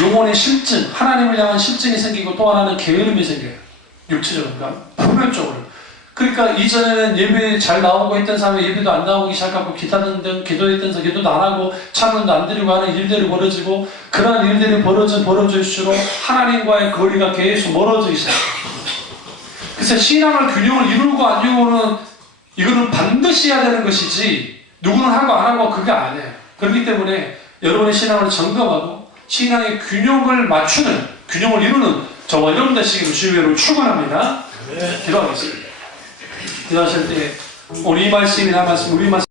영혼의 실증, 하나님을 향한 실증이 생기고 또 하나는 게으름이 생겨요. 육체적으로, 그러니까 표면적으로. 그러니까 이전에는 예배 잘 나오고 있던 사람이 예배도 안 나오기 시작하고 기타 등등 기도했던 사람 기도도 안 하고 찬양도 안 드리고 하는 일들이 벌어지고 그러한 일들이 벌어질수록 하나님과의 거리가 계속 멀어지기 시작해요. 그래서 신앙을 균형을 이루고 안 이루고는 이거는 반드시 해야 되는 것이지 누구는 하고 안 하고 그게 아니에요. 그렇기 때문에 여러분의 신앙을 점검하고 신앙의 균형을 맞추는 균형을 이루는 저와 여러분 되시기를 주의로 축원합니다. 기도하겠습니다. 기도하실 때 우리 말씀이나 말씀 우리 말씀